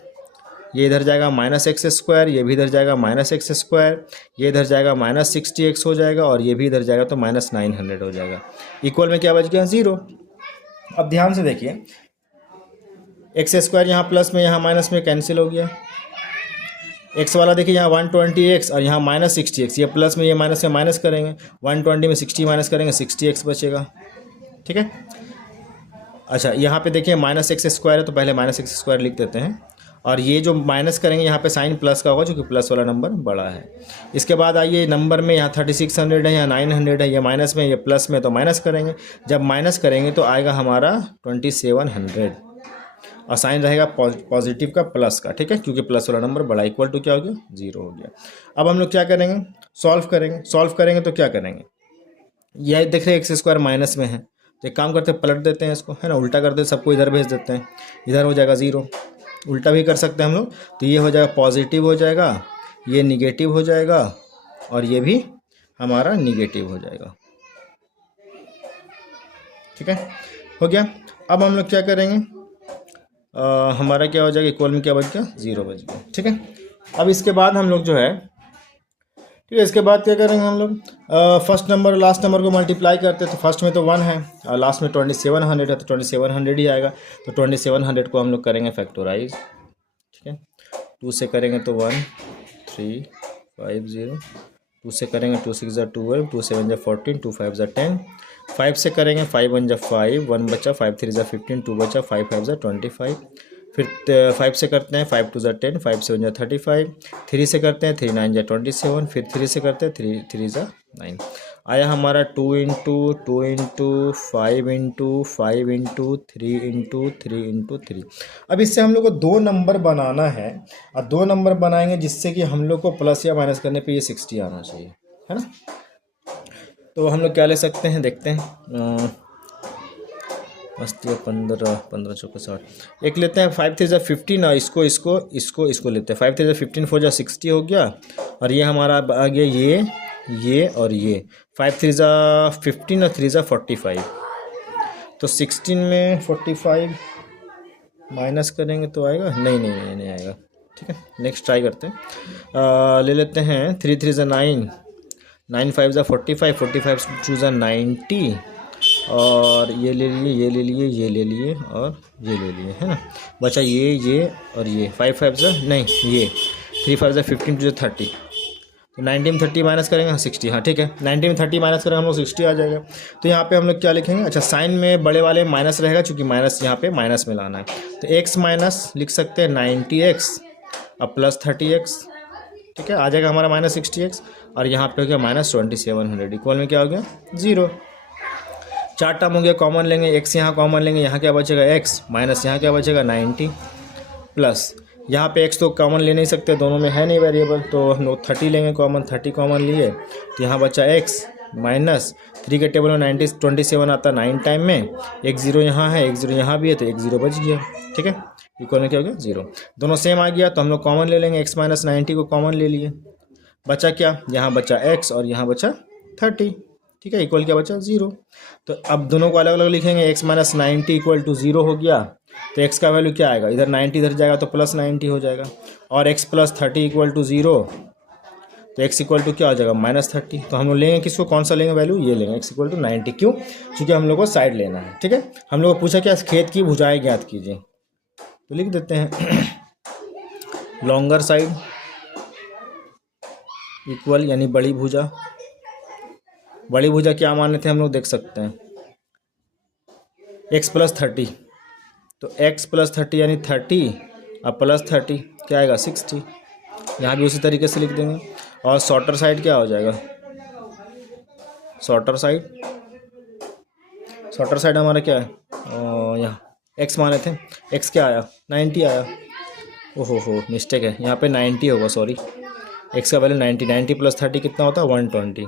ये इधर जाएगा माइनस एक्स स्क्वायर, ये भी इधर जाएगा माइनस एक्स स्क्वायर, ये इधर जाएगा माइनस 60x हो जाएगा, और ये भी इधर जाएगा तो माइनस 900 हो जाएगा। इक्वल में क्या बच गया, 0। अब ध्यान से देखिए, एक्स स्क्वायर यहाँ प्लस में यहाँ माइनस में कैंसिल हो गया, एक्स वाला देखिए यहाँ 120x और यहाँ माइनस 60x, ये प्लस में ये माइनस में माइनस करेंगे, 120 में 60 माइनस करेंगे 60x बचेगा। ठीक है, अच्छा यहाँ पे देखिए माइनस एक्स स्क्वायर है तो पहले माइनस एक्स स्क्वायर लिख देते हैं, और ये जो माइनस करेंगे यहाँ पे साइन प्लस का होगा क्योंकि प्लस वाला नंबर बड़ा है। इसके बाद आइए नंबर में यहाँ 3600 है, यहाँ 900 है, ये माइनस में ये प्लस में, तो माइनस करेंगे। जब माइनस करेंगे तो आएगा हमारा 2700, और साइन रहेगा पॉजिटिव का प्लस का, ठीक है, क्योंकि प्लस वाला नंबर बड़ा, इक्वल टू क्या हो गया, 0 हो गया। अब हम लोग क्या करेंगे, सॉल्व करेंगे तो क्या करेंगे, यह देख रहे हैं एक्स स्क्वायर माइनस में है, तो एक काम करते हैं पलट देते हैं इसको, है ना, उल्टा कर देते हैं, सबको इधर भेज देते हैं, इधर हो जाएगा 0। उल्टा भी कर सकते हैं हम लोग, तो ये हो जाएगा पॉजिटिव हो जाएगा, ये निगेटिव हो जाएगा, और ये भी हमारा निगेटिव हो जाएगा, ठीक है, हो गया। अब हम लोग क्या करेंगे, हमारा क्या हो जाएगा, इक्वल में क्या बच गया, 0 बच गया, ठीक है। अब इसके बाद हम लोग जो है, ठीक है, इसके बाद क्या करेंगे हम लोग, फर्स्ट नंबर लास्ट नंबर को मल्टीप्लाई करते हैं, तो फर्स्ट में तो 1 है और लास्ट में 2700 है, तो 2700 ही आएगा, तो 2700 को हम लोग करेंगे फैक्टोराइज, ठीक है। 2 से करेंगे तो 1350, 2 से करेंगे 2 6 12, 2 7 14, 2 5 10, 5 से करेंगे 5 1 5, 1 बचा, 5 3 15, 2 बचा, 5 5 25, फिर 5 से करते हैं 5 2 10, 5 7 35, 3 से करते हैं 3 9 27, फिर 3 से करते हैं 3 3 9, आया हमारा 2 into 2 into 5 into 5 into 3 into 3 into 3। अब इससे हम लोग को 2 नंबर बनाना है, और 2 नंबर बनाएंगे जिससे कि हम लोग को प्लस या माइनस करने पे ये 60 आना चाहिए, है ना। तो हम लोग क्या ले सकते हैं, देखते हैं, मस्त 15 15 चौके 60, एक लेते हैं 5 3 15, और इसको लेते हैं, 5 3 15, 4 60 हो गया, और ये हमारा आ गया ये और ये 5 3 15 और 3 45, तो 16 में 45 माइनस करेंगे तो आएगा, नहीं आएगा, ठीक है। नेक्स्ट ट्राई करते हैं, ले लेते हैं 3 3 9, 9 5 45, 45 2 90, और ये ले लिए और ये ले लिए, है ना, बचा ये और ये 5 5 नहीं, ये 3 5 15 2 30, तो 90 में 30 माइनस करेंगे 60, हाँ ठीक है, 90 में 30 माइनस करेंगे हम लोग 60 आ जाएगा। तो यहाँ पे हम लोग क्या लिखेंगे, अच्छा साइन में बड़े वाले में माइनस रहेगा, क्योंकि माइनस यहाँ पे माइनस में लाना है, तो x माइनस लिख सकते हैं 90x और प्लस 30x, ठीक है, आ जाएगा हमारा माइनस 60x, और यहाँ पे हो गया माइनस 2700, इक्वल में क्या हो गया, 0। 4 टर्म हो गया, कॉमन लेंगे, x यहाँ कॉमन लेंगे, यहाँ क्या बचेगा x, माइनस यहाँ क्या बचेगा 90, प्लस यहाँ पे x तो कॉमन ले नहीं सकते, दोनों में है नहीं वेरिएबल, तो हम लोग 30 लेंगे कॉमन, 30 कॉमन लिए, तो यहाँ बचा x माइनस 3 के टेबल में 27 आता 9 टाइम में, एक 0 यहाँ है, एक 0 यहाँ भी है, तो एक 0 बच गया, ठीक है, इक्वल में क्या हो गया, 0। दोनों सेम आ गया, तो हम लोग कॉमन ले लेंगे, x माइनस 90 को कॉमन ले लिए, बचा क्या, यहाँ बचा x और यहाँ बचा 30, ठीक है, इक्वल क्या बचा, 0। तो अब दोनों को अलग अलग लिखेंगे, x माइनस 90 इक्वल टू 0 हो गया, तो x का वैल्यू क्या आएगा, इधर 90 इधर जाएगा तो प्लस 90 हो जाएगा, और x प्लस 30 इक्वल टू 0, तो x इक्वल टू क्या हो जाएगा, माइनस 30। तो हम लोग लेंगे किसको, कौन सा लेंगे वैल्यू, ये लेंगे x इक्वल टू 90, क्यों, क्योंकि हम लोग को साइड लेना है, ठीक है। हम लोग को पूछा क्या, खेत की भुजाएं ज्ञात कीजिए, तो लिख देते हैं लॉन्गर साइड इक्वल, यानी बड़ी भुजा, बड़ी भुजा क्या माने थे हम लोग देख सकते हैं, x प्लस 30, तो x प्लस 30 यानी 30 और प्लस 30 क्या आएगा, 60, यहाँ भी उसी तरीके से लिख देंगे। और शॉर्टर साइड क्या हो जाएगा, शॉर्टर साइड हमारा क्या है, यहाँ x माने थे, x क्या आया, 90 आया, ओहो मिस्टेक है, यहाँ पे 90 होगा, सॉरी, x का वैल्यू 90 प्लस 30 कितना होता है, 120,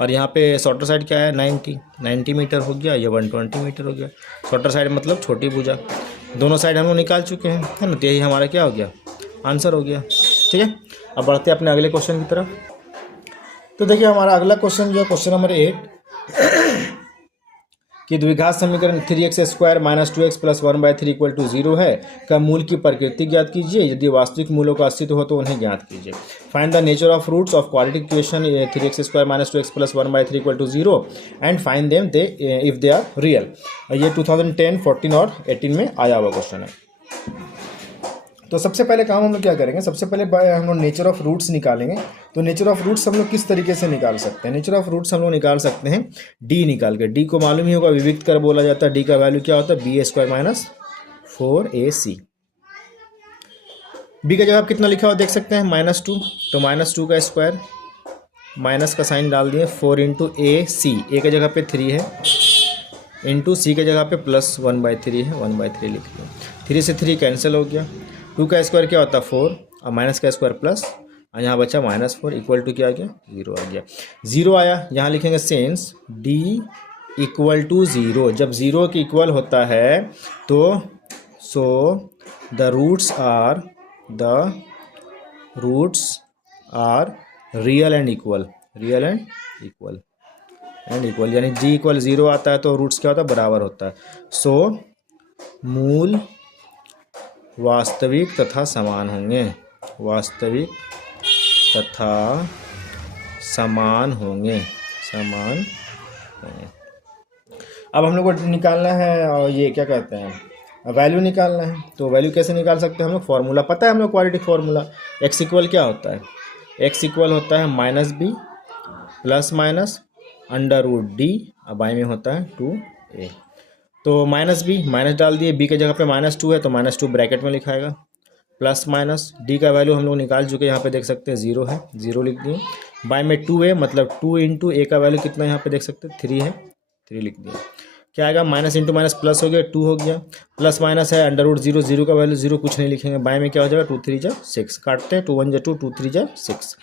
और यहाँ पे शॉर्टर साइड क्या है, 90 मीटर हो गया, ये 120 मीटर हो गया। शॉर्टर साइड मतलब छोटी भुजा, दोनों साइड हम लोग निकाल चुके हैं, है ना, तो यही हमारा क्या हो गया, आंसर हो गया, ठीक है। अब बढ़ते हैं अपने अगले क्वेश्चन की तरफ। तो देखिए हमारा अगला क्वेश्चन जो है क्वेश्चन नंबर 8 कि द्विघात समीकरण 3x² minus 2x plus 1/3 equal to 0 है का मूल की प्रकृति ज्ञात कीजिए, यदि वास्तविक मूलों का अस्तित्व हो तो उन्हें ज्ञात कीजिए। Find the nature of roots of quadratic equation 3x² minus 2x plus 1/3 equal to 0 and find them if they are real. ये 2010, 14 और 18 में आया हुआ क्वेश्चन है। तो सबसे पहले काम हम लोग क्या करेंगे, सबसे पहले हम लोग नेचर ऑफ रूट्स निकालेंगे। तो नेचर ऑफ रूट्स हम लोग किस तरीके से निकाल सकते हैं? नेचर ऑफ रूट्स हम लोग निकाल सकते हैं डी निकाल के। डी को मालूम ही होगा, विविक्त कर बोला जाता है। डी का वैल्यू क्या होता है? B square minus 4ac। B का जवाब कितना लिखा हुआ देख सकते हैं, -2। तो -2 का स्क्वायर, माइनस का साइन डाल दिए, 4 इंटू AC। ए के जगह पे 3 है, इंटू सी के जगह पे प्लस 1/3 है, 1/3 लिख लिया। 3 से 3 कैंसिल हो गया। 2 का स्क्वायर क्या होता है? 4, और माइनस का स्क्वायर प्लस, और यहाँ बचा -4 इक्वल टू क्या आ गया? 0 आ गया। 0 आया, यहाँ लिखेंगे सेंस D इक्वल टू 0। जब 0 के इक्वल होता है तो so the roots are real and equal, real and equal यानी G इक्वल 0 आता है तो रूट्स क्या होता है? बराबर होता है। सो मूल वास्तविक तथा समान होंगे, वास्तविक तथा समान होंगे। अब हम लोग को निकालना है, और ये क्या कहते हैं, वैल्यू निकालना है। तो वैल्यू कैसे निकाल सकते हैं हम लोग? फॉर्मूला पता है हम लोग, क्वाड्रेटिक फार्मूला। x इक्वल क्या होता है? x इक्वल होता है -b प्लस माइनस √d, अब बाई में होता है 2a। तो -b, माइनस डाल दिए, b के जगह पे -2 है तो -2 ब्रैकेट में लिखाएगा, प्लस माइनस d का वैल्यू हम लोग निकाल चुके, यहाँ पे देख सकते हैं 0 है, 0 लिख दिए। बाई में 2a, मतलब 2 इंटू a का वैल्यू कितना यहाँ पे देख सकते हैं? 3 है, 3 लिख दिए। क्या आएगा? माइनस इंटू माइनस प्लस हो गया, 2 हो गया, प्लस माइनस है √0, 0 का वैल्यू 0, कुछ नहीं लिखेंगे। बाई में क्या हो जाएगा? 2 3 जा 6, काटते हैं, 2 1 जा 2, 2 3 जा 6।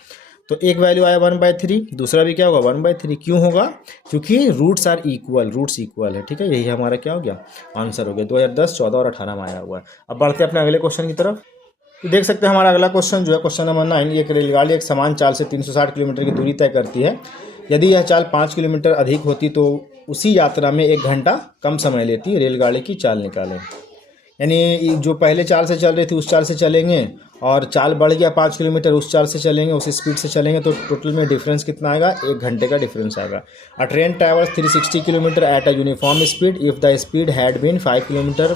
तो एक वैल्यू आया 1/3, दूसरा भी क्या होगा? 1/3। क्यों होगा? क्योंकि roots are equal, roots equal है। ठीक है, यही हमारा क्या हो गया? आंसर हो गया। 2010, 14 और 18 में आया हुआ है। अब बढ़ते हैं अपने अगले क्वेश्चन की तरफ। तो देख सकते हैं हमारा अगला क्वेश्चन जो है, क्वेश्चन नंबर 9। एक रेलगाड़ी एक समान चाल से 360 किलोमीटर की दूरी तय करती है। यदि यह चाल 5 किलोमीटर अधिक होती तो उसी यात्रा में 1 घंटा कम समय लेती। रेलगाड़ी की चाल निकालें। यानी जो पहले चाल से चल रही थी उस चाल से चलेंगे, और चाल बढ़ गया 5 किलोमीटर, उस चाल से चलेंगे, उस स्पीड से चलेंगे, तो टोटल में डिफरेंस कितना आएगा? 1 घंटे का डिफरेंस आएगा। A train travels 360 kilometre at a uniform speed. If the speed had been 5 kilometre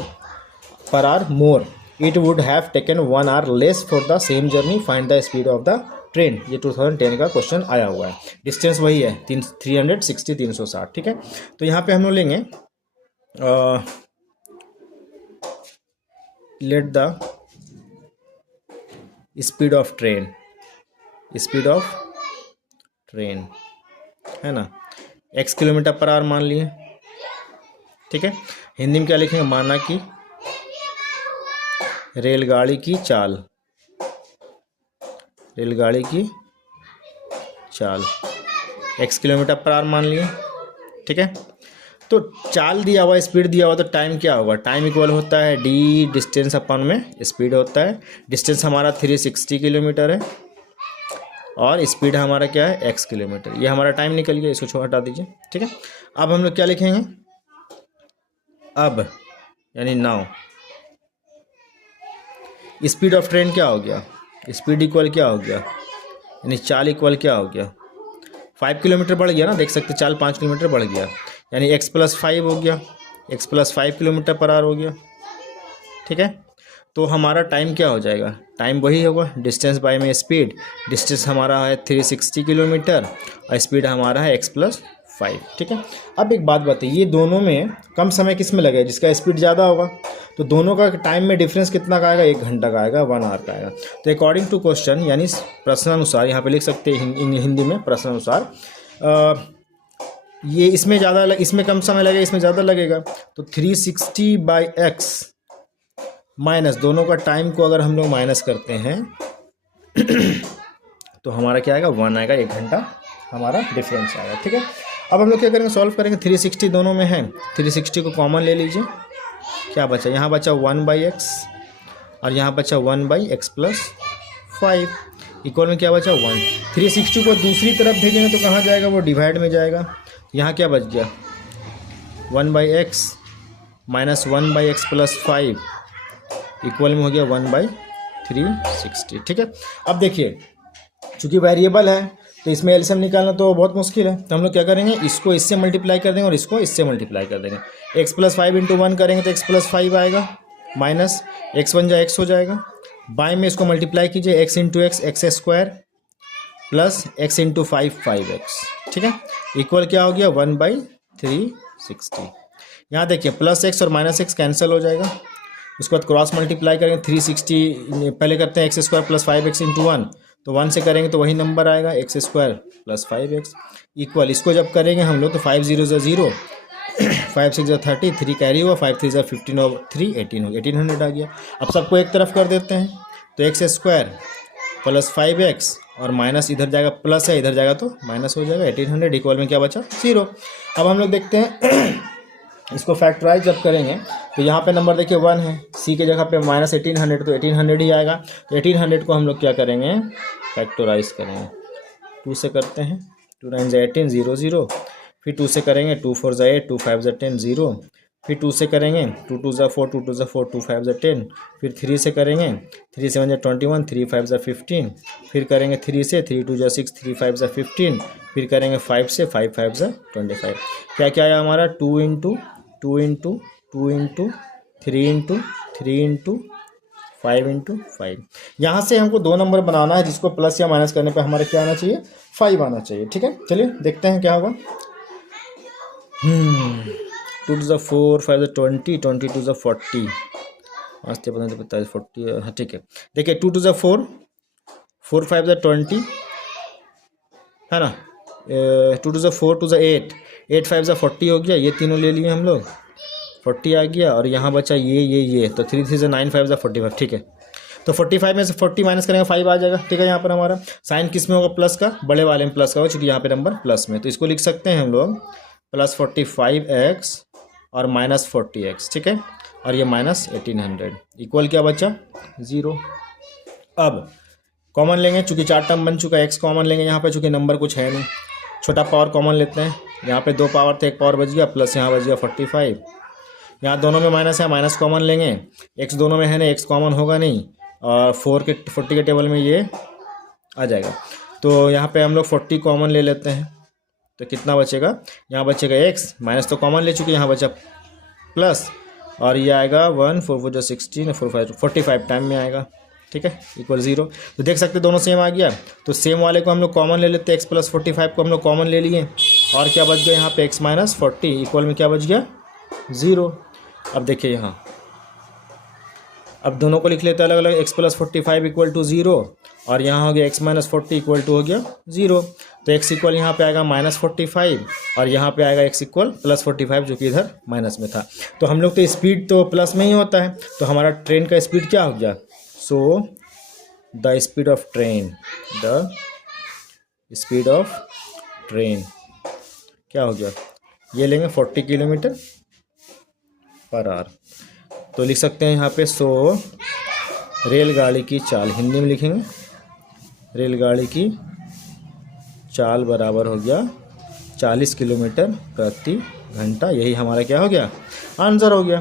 per hour more, it would have taken 1 hour less for the same journey. Find the speed of the train. ये 2010 का question आया हुआ है। Distance वही है 360, 360। ठीक है, तो यहाँ पे हम लोग लेंगे let the speed of train, speed of train है ना, x किलोमीटर पर आवर मान लिए। ठीक है, हिंदी में क्या लिखेंगे? माना कि रेलगाड़ी की चाल, रेलगाड़ी की चाल x किलोमीटर पर आवर मान लिए। ठीक है, तो चाल दिया हुआ, स्पीड दिया हुआ, तो टाइम क्या होगा? टाइम इक्वल होता है d डिस्टेंस अपन में स्पीड होता है। डिस्टेंस हमारा 360 किलोमीटर है और स्पीड हमारा क्या है? x kilometre. ये हमारा टाइम निकल गया, इसको हटा दीजिए। ठीक है, अब हम लोग क्या लिखेंगे? अब यानी नाउ स्पीड ऑफ ट्रेन क्या हो गया? स्पीड इक्वल क्या हो गया? यानी चाल इक्वल क्या हो गया? 5 किलोमीटर बढ़ गया ना, देख सकते, चाल 5 किलोमीटर बढ़ गया, यानी x + 5 हो गया, x + 5 किलोमीटर पर आवर हो गया। ठीक है, तो हमारा टाइम क्या हो जाएगा? टाइम वही होगा, डिस्टेंस बाय में स्पीड। डिस्टेंस हमारा है 360 किलोमीटर और स्पीड हमारा है x + 5। ठीक है, अब एक बात बताइए, ये दोनों में कम समय किस में लगेगा? जिसका स्पीड ज़्यादा होगा। तो दोनों का टाइम में डिफरेंस कितना का आएगा? 1 घंटा का आएगा, 1 आवर का आएगा। तो अकॉर्डिंग टू क्वेश्चन, यानी प्रश्नानुसार, यहाँ पे लिख सकते हैं हिंदी में प्रश्नानुसार, ये इसमें ज़्यादा इसमें कम समय लगेगा, इसमें ज़्यादा लगेगा। तो 360/x माइनस, दोनों का टाइम को अगर हम लोग माइनस करते हैं तो हमारा क्या आएगा? 1 आएगा, 1 घंटा हमारा डिफरेंस आएगा। ठीक है, अब हम लोग क्या करेंगे? सॉल्व करेंगे। 360 दोनों में है, 360 को कॉमन ले लीजिए। क्या बचा? यहाँ बचा 1/x और यहाँ बचा 1/x + 5 इक्वल में क्या बचा? 1। 360 को दूसरी तरफ भेजेंगे तो कहाँ जाएगा? वो डिवाइड में जाएगा। यहाँ क्या बच गया? 1/x माइनस 1/x + 5 इक्वल में हो गया 1/360। ठीक है, अब देखिए, चूँकि वेरिएबल है तो इसमें एलसीएम निकालना तो बहुत मुश्किल है। तो हम लोग क्या करेंगे? इसको इससे मल्टीप्लाई कर देंगे और इसको इससे मल्टीप्लाई कर देंगे। x + 5 × 1 करेंगे तो x + 5 आएगा, माइनस x1 जा x हो जाएगा, बाएं में इसको मल्टीप्लाई कीजिए, x into x x square plus x into 5 ठीक है, इक्वल क्या हो गया 1/360। यहाँ देखिए प्लस एक्स और माइनस एक्स कैंसिल हो जाएगा, उसके बाद क्रॉस मल्टीप्लाई करेंगे 360, पहले करते हैं x square plus 5x into 1, तो 1 से करेंगे तो वही नंबर आएगा x square plus 5x equal, इसको जब करेंगे हम लोग तो 5 0 0, 5 6 30, 3 कैरी हुआ, 5 3 15 और 3 18 हो गया, 1800 आ गया। अब सबको एक तरफ कर देते हैं, तो एक्स स्क्वायर प्लस 5x और माइनस इधर जाएगा, प्लस है इधर जाएगा तो माइनस हो जाएगा, 1800 इक्वल में क्या बचा 0। अब हम लोग देखते हैं इसको फैक्टराइज जब करेंगे तो यहाँ पे नंबर देखिए 1 है, सी के जगह पे माइनस 1800 तो 1800 ही आएगा, तो 1800 को हम लोग क्या करेंगे फैक्टराइज करेंगे, 2 से करते हैं, 2 9 18 0 0, फिर 2 से करेंगे 2 4 8 2 5 10 0, फिर 2 से करेंगे 2 2 4 2 2 4 2 5 10, फिर 3 से करेंगे 3 7 21 3 5 15, फिर करेंगे 3 से 3 2 6 3 5 15, फिर करेंगे 5 से 5 5 25। क्या क्या आया हमारा 2 into 2 into 2 into 3 into 3 into 5 into 5। यहाँ से हमको दो नंबर बनाना है जिसको प्लस या माइनस करने पे हमारे क्या आना चाहिए 5 आना चाहिए, ठीक है। चलिए देखते हैं क्या होगा। 2 to the 4 5 to the 20 20 to the 40 5 15 45 40, हाँ ठीक है। देखिए 2 to the 4 4 5 the 20 है ना, 2 to the 4 to the 8 8 5 the 40 हो गया, ये तीनों ले लिए हम लोग, 40 आ गया, और यहाँ बचा ये तो 3 3 से 9 5 the 45, ठीक है। तो 45 में से 40 माइनस करेंगे 5 आ जाएगा, ठीक है। यहाँ पर हमारा साइन किस में होगा प्लस का, बड़े वाले में प्लस का होगा, चूँकि यहाँ पे नंबर प्लस में, तो इसको लिख सकते हैं हम लोग प्लस 45x और माइनस 40x, ठीक है, और ये माइनस 1800 इक्वल क्या बचा 0। अब कॉमन लेंगे, चूँकि 4 टर्म बन चुका है, x कॉमन लेंगे यहाँ पे, चूँकि नंबर कुछ है नहीं, छोटा पावर कॉमन लेते हैं, यहाँ पे 2 पावर थे, 1 पावर बच गया, प्लस यहाँ बच गया 45, यहाँ दोनों में माइनस है, माइनस कॉमन लेंगे, x दोनों में है नहीं, x कॉमन होगा नहीं, और 40 के टेबल में ये आ जाएगा, तो यहाँ पे हम लोग 40 कॉमन ले लेते हैं, तो कितना बचेगा, यहाँ बचेगा x, माइनस तो कॉमन ले चुके, यहाँ बचा प्लस, और ये आएगा 1 4 4 16 45 टाइम में आएगा, ठीक है, इक्वल 0। तो देख सकते दोनों सेम आ गया, तो सेम वाले को हम लोग कॉमन ले लेते हैं, x प्लस 45 को हम लोग कॉमन ले लिए, और क्या बच गया यहाँ पे x माइनस 40 इक्वल में क्या बच गया 0। अब देखिए यहाँ, अब दोनों को लिख लेते हैं अलग अलग, x प्लस 45 इक्वल टू 0, और यहाँ हो गया x माइनस 40 इक्वल टू हो गया 0, तो x इक्वल यहाँ पे आएगा माइनस 45, और यहाँ पे आएगा x इक्वल प्लस 45 जो कि इधर माइनस में था। तो हम लोग तो स्पीड तो प्लस में ही होता है, तो हमारा ट्रेन का स्पीड क्या हो गया, so the speed of train क्या हो गया, ये लेंगे 40 किलोमीटर पर आवर, तो लिख सकते हैं यहाँ पे सो रेलगाड़ी की चाल, हिंदी में लिखेंगे रेलगाड़ी की चाल बराबर हो गया 40 किलोमीटर प्रति घंटा, यही हमारा क्या हो गया आंसर हो गया,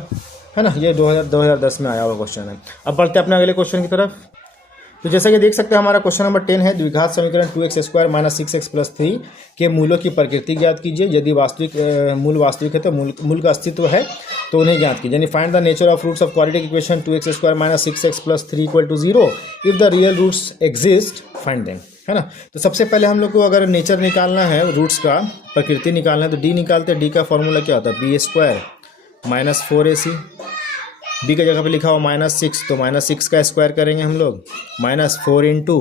है ना। ये 2010 में आया हुआ क्वेश्चन है। अब बढ़ते हैं अपने अगले क्वेश्चन की तरफ। तो जैसा कि देख सकते हैं हमारा क्वेश्चन नंबर 10 है, द्विघात समीकरण 2x square minus 6x plus 3 के मूलों की प्रकृति ज्ञात कीजिए। यदि वास्तविक मूल वास्तविक है तो मूल का अस्तित्व है तो उन्हें ज्ञात कीजिए। यानी find the nature of roots of quadratic equation 2x square minus 6x plus 3 equal to 0 if the real roots exist find them, है ना। तो सबसे पहले हम लोग को अगर नेचर निकालना है, रूट्स का प्रकृति निकालना है, तो डी निकालते हैं। डी का फॉर्मूला क्या होता है, B square minus 4ac, B की जगह पे लिखा हुआ माइनस 6, तो माइनस 6 का स्क्वायर करेंगे हम लोग, माइनस 4 इंटू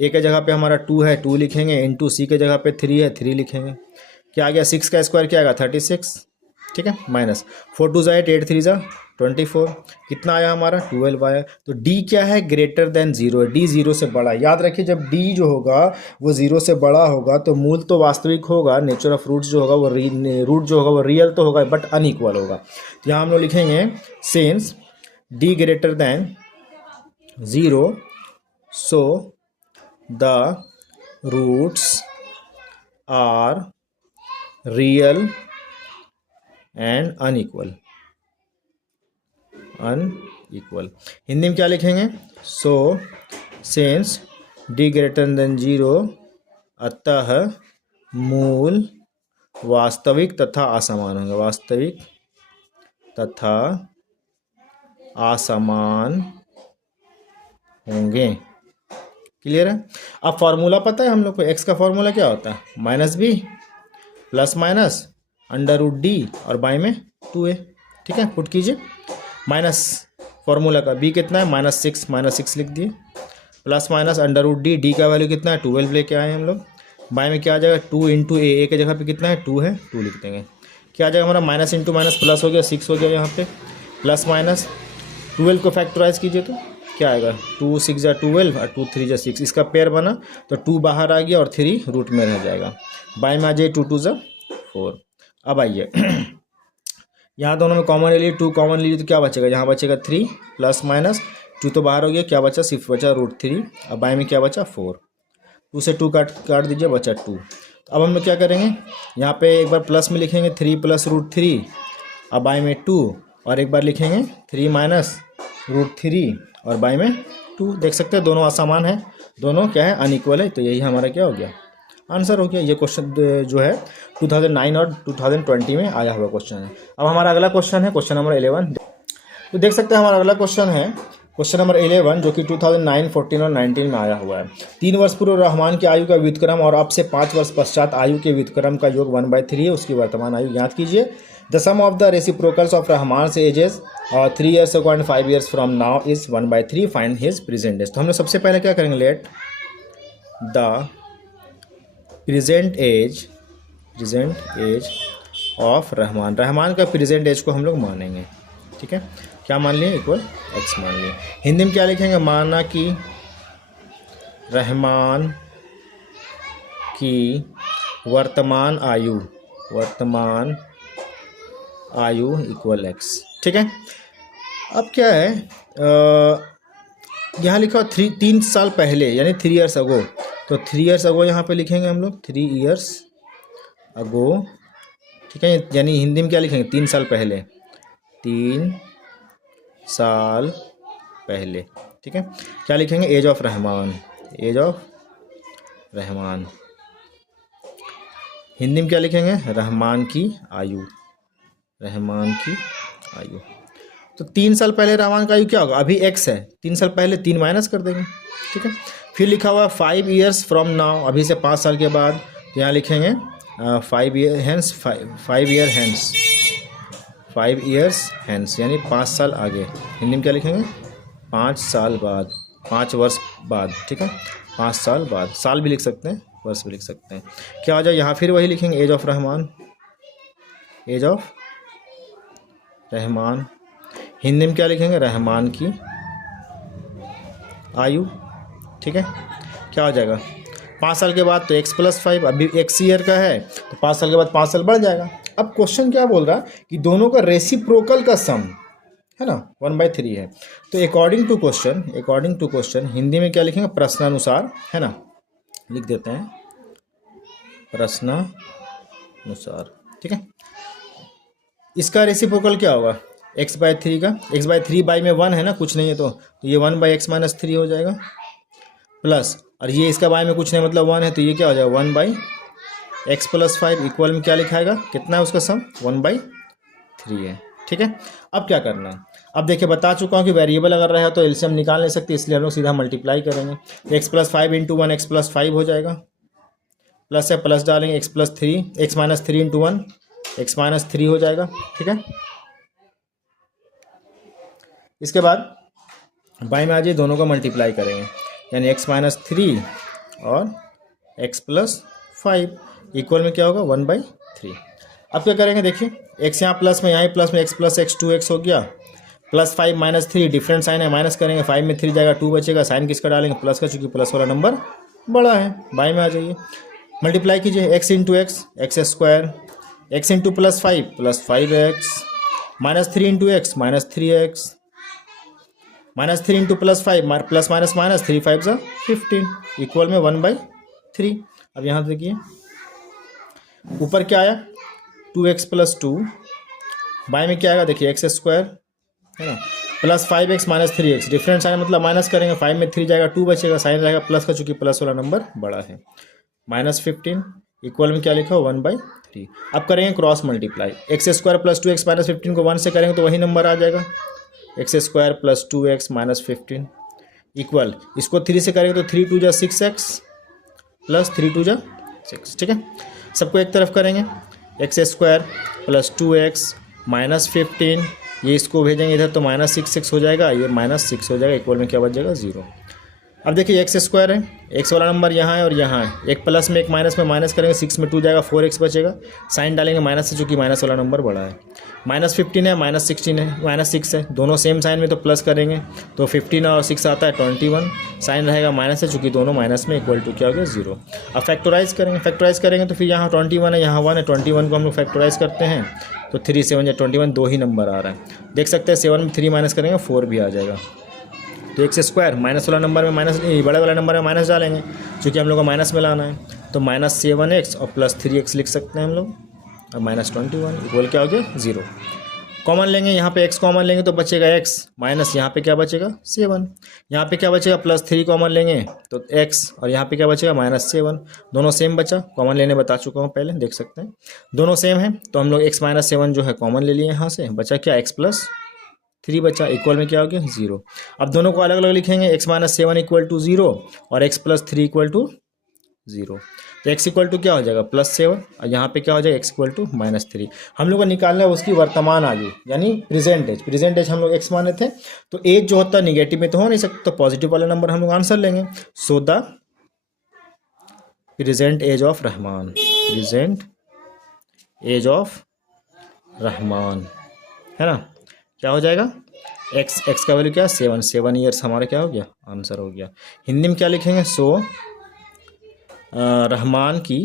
ए के जगह पे हमारा 2 है 2 लिखेंगे, इंटू सी के जगह पे 3 है 3 लिखेंगे। क्या आ गया, 6 का स्क्वायर क्या आएगा 36, ठीक है, माइनस 4 2 8 8 3 24, कितना आया हमारा 12 आया। तो डी क्या है, ग्रेटर देन 0 है, डी 0 से बड़ा। याद रखिए जब डी जो होगा वो 0 से बड़ा होगा तो मूल तो वास्तविक होगा, नेचर ऑफ रूट्स जो होगा वो रूट जो होगा वो रियल तो होगा बट अनइक्वल होगा। तो यहाँ हम लोग लिखेंगे since D greater than 0 so the roots are real and unequal. हिंदी में क्या लिखेंगे, so since D greater than 0 अतः मूल वास्तविक तथा असमान होंगे, वास्तविक तथा असमान होंगे। क्लियर है। अब फॉर्मूला पता है हम लोग को, एक्स का फॉर्मूला क्या होता है, minus B plus minus under root D और बाई में 2a। ठीक है, पुट कीजिए। माइनस फॉर्मूला का बी कितना है, -6 लिख दिए, plus minus under root D, D का वैल्यू कितना है 12 लेके आए हम लोग। बाई में क्या आ जाएगा 2 इंटू ए के जगह पे कितना है 2 है, 2 लिख देंगे। क्या आ जाएगा हमारा माइनस इंटू माइनस प्लस हो गया, 6 हो गया यहाँ पे, प्लस माइनस 12 को फैक्टराइज कीजिए तो क्या आएगा 2 6 जा 12 और 2 3 जा 6, इसका पेयर बना तो 2 बाहर आ गया और 3 रूट में रह जाएगा। बाई में आ जाए 2 2 जा 4। अब आइए यहाँ दोनों में कॉमन ले लिए, 2 कॉमन लीजिए तो क्या बचेगा, यहाँ बचेगा 3 प्लस माइनस 2 तो बाहर हो गया, क्या बचा सिर्फ बचा √3। अब बाई में क्या बचा 4, 2 से 2 काट दीजिए, बचा 2। तो अब हम लोग क्या करेंगे, यहाँ पे एक बार प्लस में लिखेंगे 3 प्लस √3, अब बाई में 2, और एक बार लिखेंगे 3 माइनस √3 और बाई में 2। देख सकते हैं दोनों असमान है, दोनों क्या है अनइक्वल है, तो यही हमारा क्या हो गया आंसर हो गया। ये क्वेश्चन जो है 2009 और 2020 में आया हुआ क्वेश्चन है। अब हमारा अगला क्वेश्चन है क्वेश्चन नंबर 11। तो देख सकते हैं हमारा अगला क्वेश्चन है क्वेश्चन नंबर 11, जो कि 2009, 14 और 19 में आया हुआ है। 3 वर्ष पूर्व रहमान की आयु का व्युत्क्रम और अब से 5 वर्ष पश्चात आयु के व्युत्क्रम का योग 1/3 है, उसकी वर्तमान आयु ज्ञात कीजिए। The sum of the reciprocals of Rahman ages 3 years ago and 5 years from now is 1/3, find his present age. तो हम लोग सबसे पहले क्या करेंगे, let the present age of Rahman, Rahman का प्रेजेंट एज को हम लोग मानेंगे। ठीक है, क्या मान लिए, इक्वल x मान लिए। हिंदी में क्या लिखेंगे, माना कि रहमान की वर्तमान आयु इक्वल x। ठीक है, अब क्या है यहाँ लिखा 3 साल पहले यानी 3 years ago, तो 3 years ago यहाँ पे लिखेंगे हम लोग 3 years ago। ठीक है, यानी हिंदी में क्या लिखेंगे 3 साल पहले, 3 साल पहले। ठीक है, क्या लिखेंगे, एज ऑफ रहमान, हिंदी में क्या लिखेंगे, रहमान की आयु। तो 3 साल पहले रहमान का आयु क्या होगा, अभी x है, 3 साल पहले 3 माइनस कर देंगे। ठीक है, फिर लिखा हुआ 5 years फ्रॉम नाउ, अभी से 5 साल के बाद, तो यहाँ लिखेंगे 5 years hence यानी 5 साल आगे। हिंदी में क्या लिखेंगे, 5 साल बाद, 5 वर्ष बाद। ठीक है, 5 साल बाद, साल भी लिख सकते हैं, वर्ष भी लिख सकते हैं। क्या हो जाए, यहाँ फिर वही लिखेंगे एज ऑफ रहमान, हिंदी में क्या लिखेंगे, रहमान की आयु। ठीक है, क्या हो जाएगा 5 साल के बाद, तो x + 5, अभी x ईयर का है तो 5 साल के बाद 5 साल बढ़ जाएगा। अब क्वेश्चन क्या बोल रहा है कि दोनों का रेसिप्रोकल का सम है ना 1/3 है। तो अकॉर्डिंग टू क्वेश्चन हिंदी में क्या लिखेंगे, प्रश्नानुसार, है ना, लिख देते हैं प्रश्नानुसार। ठीक है, इसका रेसिप्रोकल क्या होगा, x/3 का, x/3 बाई में 1 है ना, कुछ नहीं है तो ये 1/x - 3 हो जाएगा, प्लस, और ये इसका बाई में कुछ नहीं मतलब 1 है, तो ये क्या हो जाएगा 1/x + 5 इक्वल में क्या लिखाएगा, कितना है उसका सम 1/3 है। ठीक है, अब क्या करना है, अब देखिए बता चुका हूँ कि वेरिएबल अगर रहा तो एलसीएम निकाल नहीं सकते, इसलिए हम लोग सीधा मल्टीप्लाई करेंगे। x + 5 × 1 x + 5 हो जाएगा, प्लस है प्लस डालेंगे x + 3 x - 3 × 1 x - 3 हो जाएगा। ठीक है, इसके बाद बाई में आ जाइए, दोनों का मल्टीप्लाई करेंगे, यानी x - 3 और x + 5 इक्वल में क्या होगा 1/3। अब क्या करेंगे, देखिए x यहाँ प्लस में, यहाँ प्लस में, x + x 2x हो गया, प्लस 5 - 3 डिफरेंट साइन है, माइनस करेंगे, 5 में 3 जाएगा 2 बचेगा, साइन किसका डालेंगे प्लस का, चूंकि प्लस वाला नंबर बड़ा है। बाई में आ जाइए, मल्टीप्लाई कीजिए, x × x x², x × +5 + 5x, -3 × x -3x, -3 × +5 plus minus minus 3 5 = 15 equal में 1/3। अब यहाँ देखिए ऊपर क्या आया 2x + 2, बाई में क्या आएगा देखिए x² है ना, plus 5x - 3x, different sign मतलब माइनस करेंगे, 5 में 3 जाएगा 2 बचेगा, साइन रहेगा प्लस का, चूंकि प्लस वाला नंबर बड़ा है, -15 इक्वल में क्या लिखा 1/3। अब करेंगे क्रॉस मल्टीप्लाई, x² + 2x - 15 को 1 से करेंगे तो वही नंबर आ जाएगा, x² + 2x - 15 इक्वल, इसको 3 से करेंगे तो 3 2 जा 6x प्लस 3 2 जा 6, ठीक है। सबको एक तरफ करेंगे, x square plus 2x minus 15, ये इसको भेजेंगे इधर तो माइनस 6x हो जाएगा, ये माइनस 6 हो जाएगा, इक्वल में क्या बच जाएगा 0। अब देखिए एक्स स्क्वायर है, एक्स वाला नंबर यहाँ है और यहाँ है, एक प्लस में एक माइनस में माइनस करेंगे, 6 में 2 जाएगा, 4x बचेगा, साइन डालेंगे माइनस से, चूँकि माइनस वाला नंबर बड़ा है। माइनस 15 है, माइनस 16 है, माइनस 6 है, दोनों सेम साइन में तो प्लस करेंगे तो 15 और 6 आता है 21, साइन रहेगा माइनस से, चूँकि दोनों माइनस में, इक्वल टू क्या हो गया 0। अब फैक्टराइज करेंगे तो फिर यहाँ 21 है, यहाँ 1 है, 21 को हम लोग फैक्टराइज करते हैं तो 3 7 या 21, 2 ही नंबर आ रहा है। देख सकते हैं 7 में 3 माइनस करेंगे 4 भी आ जाएगा। तो एक्स स्क्वायर माइनस वाला नंबर में माइनस, बड़े वाला नंबर में माइनस डालेंगे क्योंकि हम लोग को माइनस में लाना है, तो माइनस 7x और प्लस 3x लिख सकते हैं हम लोग, और माइनस 21 इक्वल क्या हो गया 0। कॉमन लेंगे, यहाँ पे x कॉमन लेंगे तो बचेगा x, माइनस यहाँ पे क्या बचेगा 7, यहाँ पे क्या बचेगा प्लस 3 कॉमन लेंगे तो x, और यहाँ पे क्या बचेगा माइनस 7, दोनों सेम बचा, कॉमन लेने बता चुका हूँ पहले, देख सकते हैं दोनों सेम है, तो हम लोग x माइनस 7 जो है कॉमन ले लिए यहाँ से, बचा क्या x प्लस 3 बचा, इक्वल में क्या हो गया 0। अब दोनों को अलग अलग लिखेंगे, x माइनस 7 इक्वल टू 0 और x प्लस 3 इक्वल टू 0, तो x इक्वल टू क्या हो जाएगा +7 और यहाँ पे क्या हो जाएगा x इक्वल टू -3। हम लोग को निकालना है उसकी वर्तमान आयु यानी प्रेजेंट एज हम लोग x माने थे, तो एज जो होता है निगेटिव में तो हो नहीं सकता, तो पॉजिटिव वाला नंबर हम लोग आंसर लेंगे। So the present age of Rahman, present age of Rahman है ना, क्या हो जाएगा x का वैल्यू क्या है 7 ईयर्स, हमारा क्या हो गया आंसर हो गया। हिंदी में क्या लिखेंगे, सो रहमान की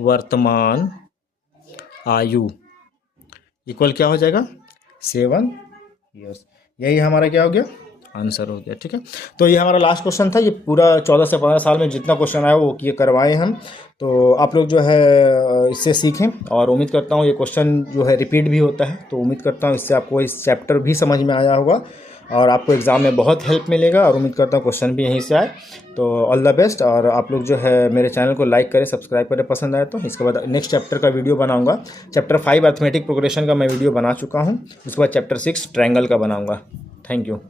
वर्तमान आयु इक्वल क्या हो जाएगा 7 ईयर्स, यही हमारा क्या हो गया आंसर हो गया, ठीक है। तो ये हमारा लास्ट क्वेश्चन था, ये पूरा 14 से 15 साल में जितना क्वेश्चन आया वो ये करवाए हम, तो आप लोग जो है इससे सीखें, और उम्मीद करता हूँ ये क्वेश्चन जो है रिपीट भी होता है, तो उम्मीद करता हूँ इससे आपको इस चैप्टर भी समझ में आया होगा और आपको एग्ज़ाम में बहुत हेल्प मिलेगा, और उम्मीद करता हूँ क्वेश्चन भी यहीं से आए। तो ऑल द बेस्ट, और आप लोग जो है मेरे चैनल को लाइक करें, सब्सक्राइब करें पसंद आए तो। इसके बाद नेक्स्ट चैप्टर का वीडियो बनाऊंगा, चैप्टर 5 अर्थमेटिक प्रोग्रेशन का मैं वीडियो बना चुका हूँ, उसके बाद चैप्टर 6 ट्रायंगल का बनाऊंगा। Thank you.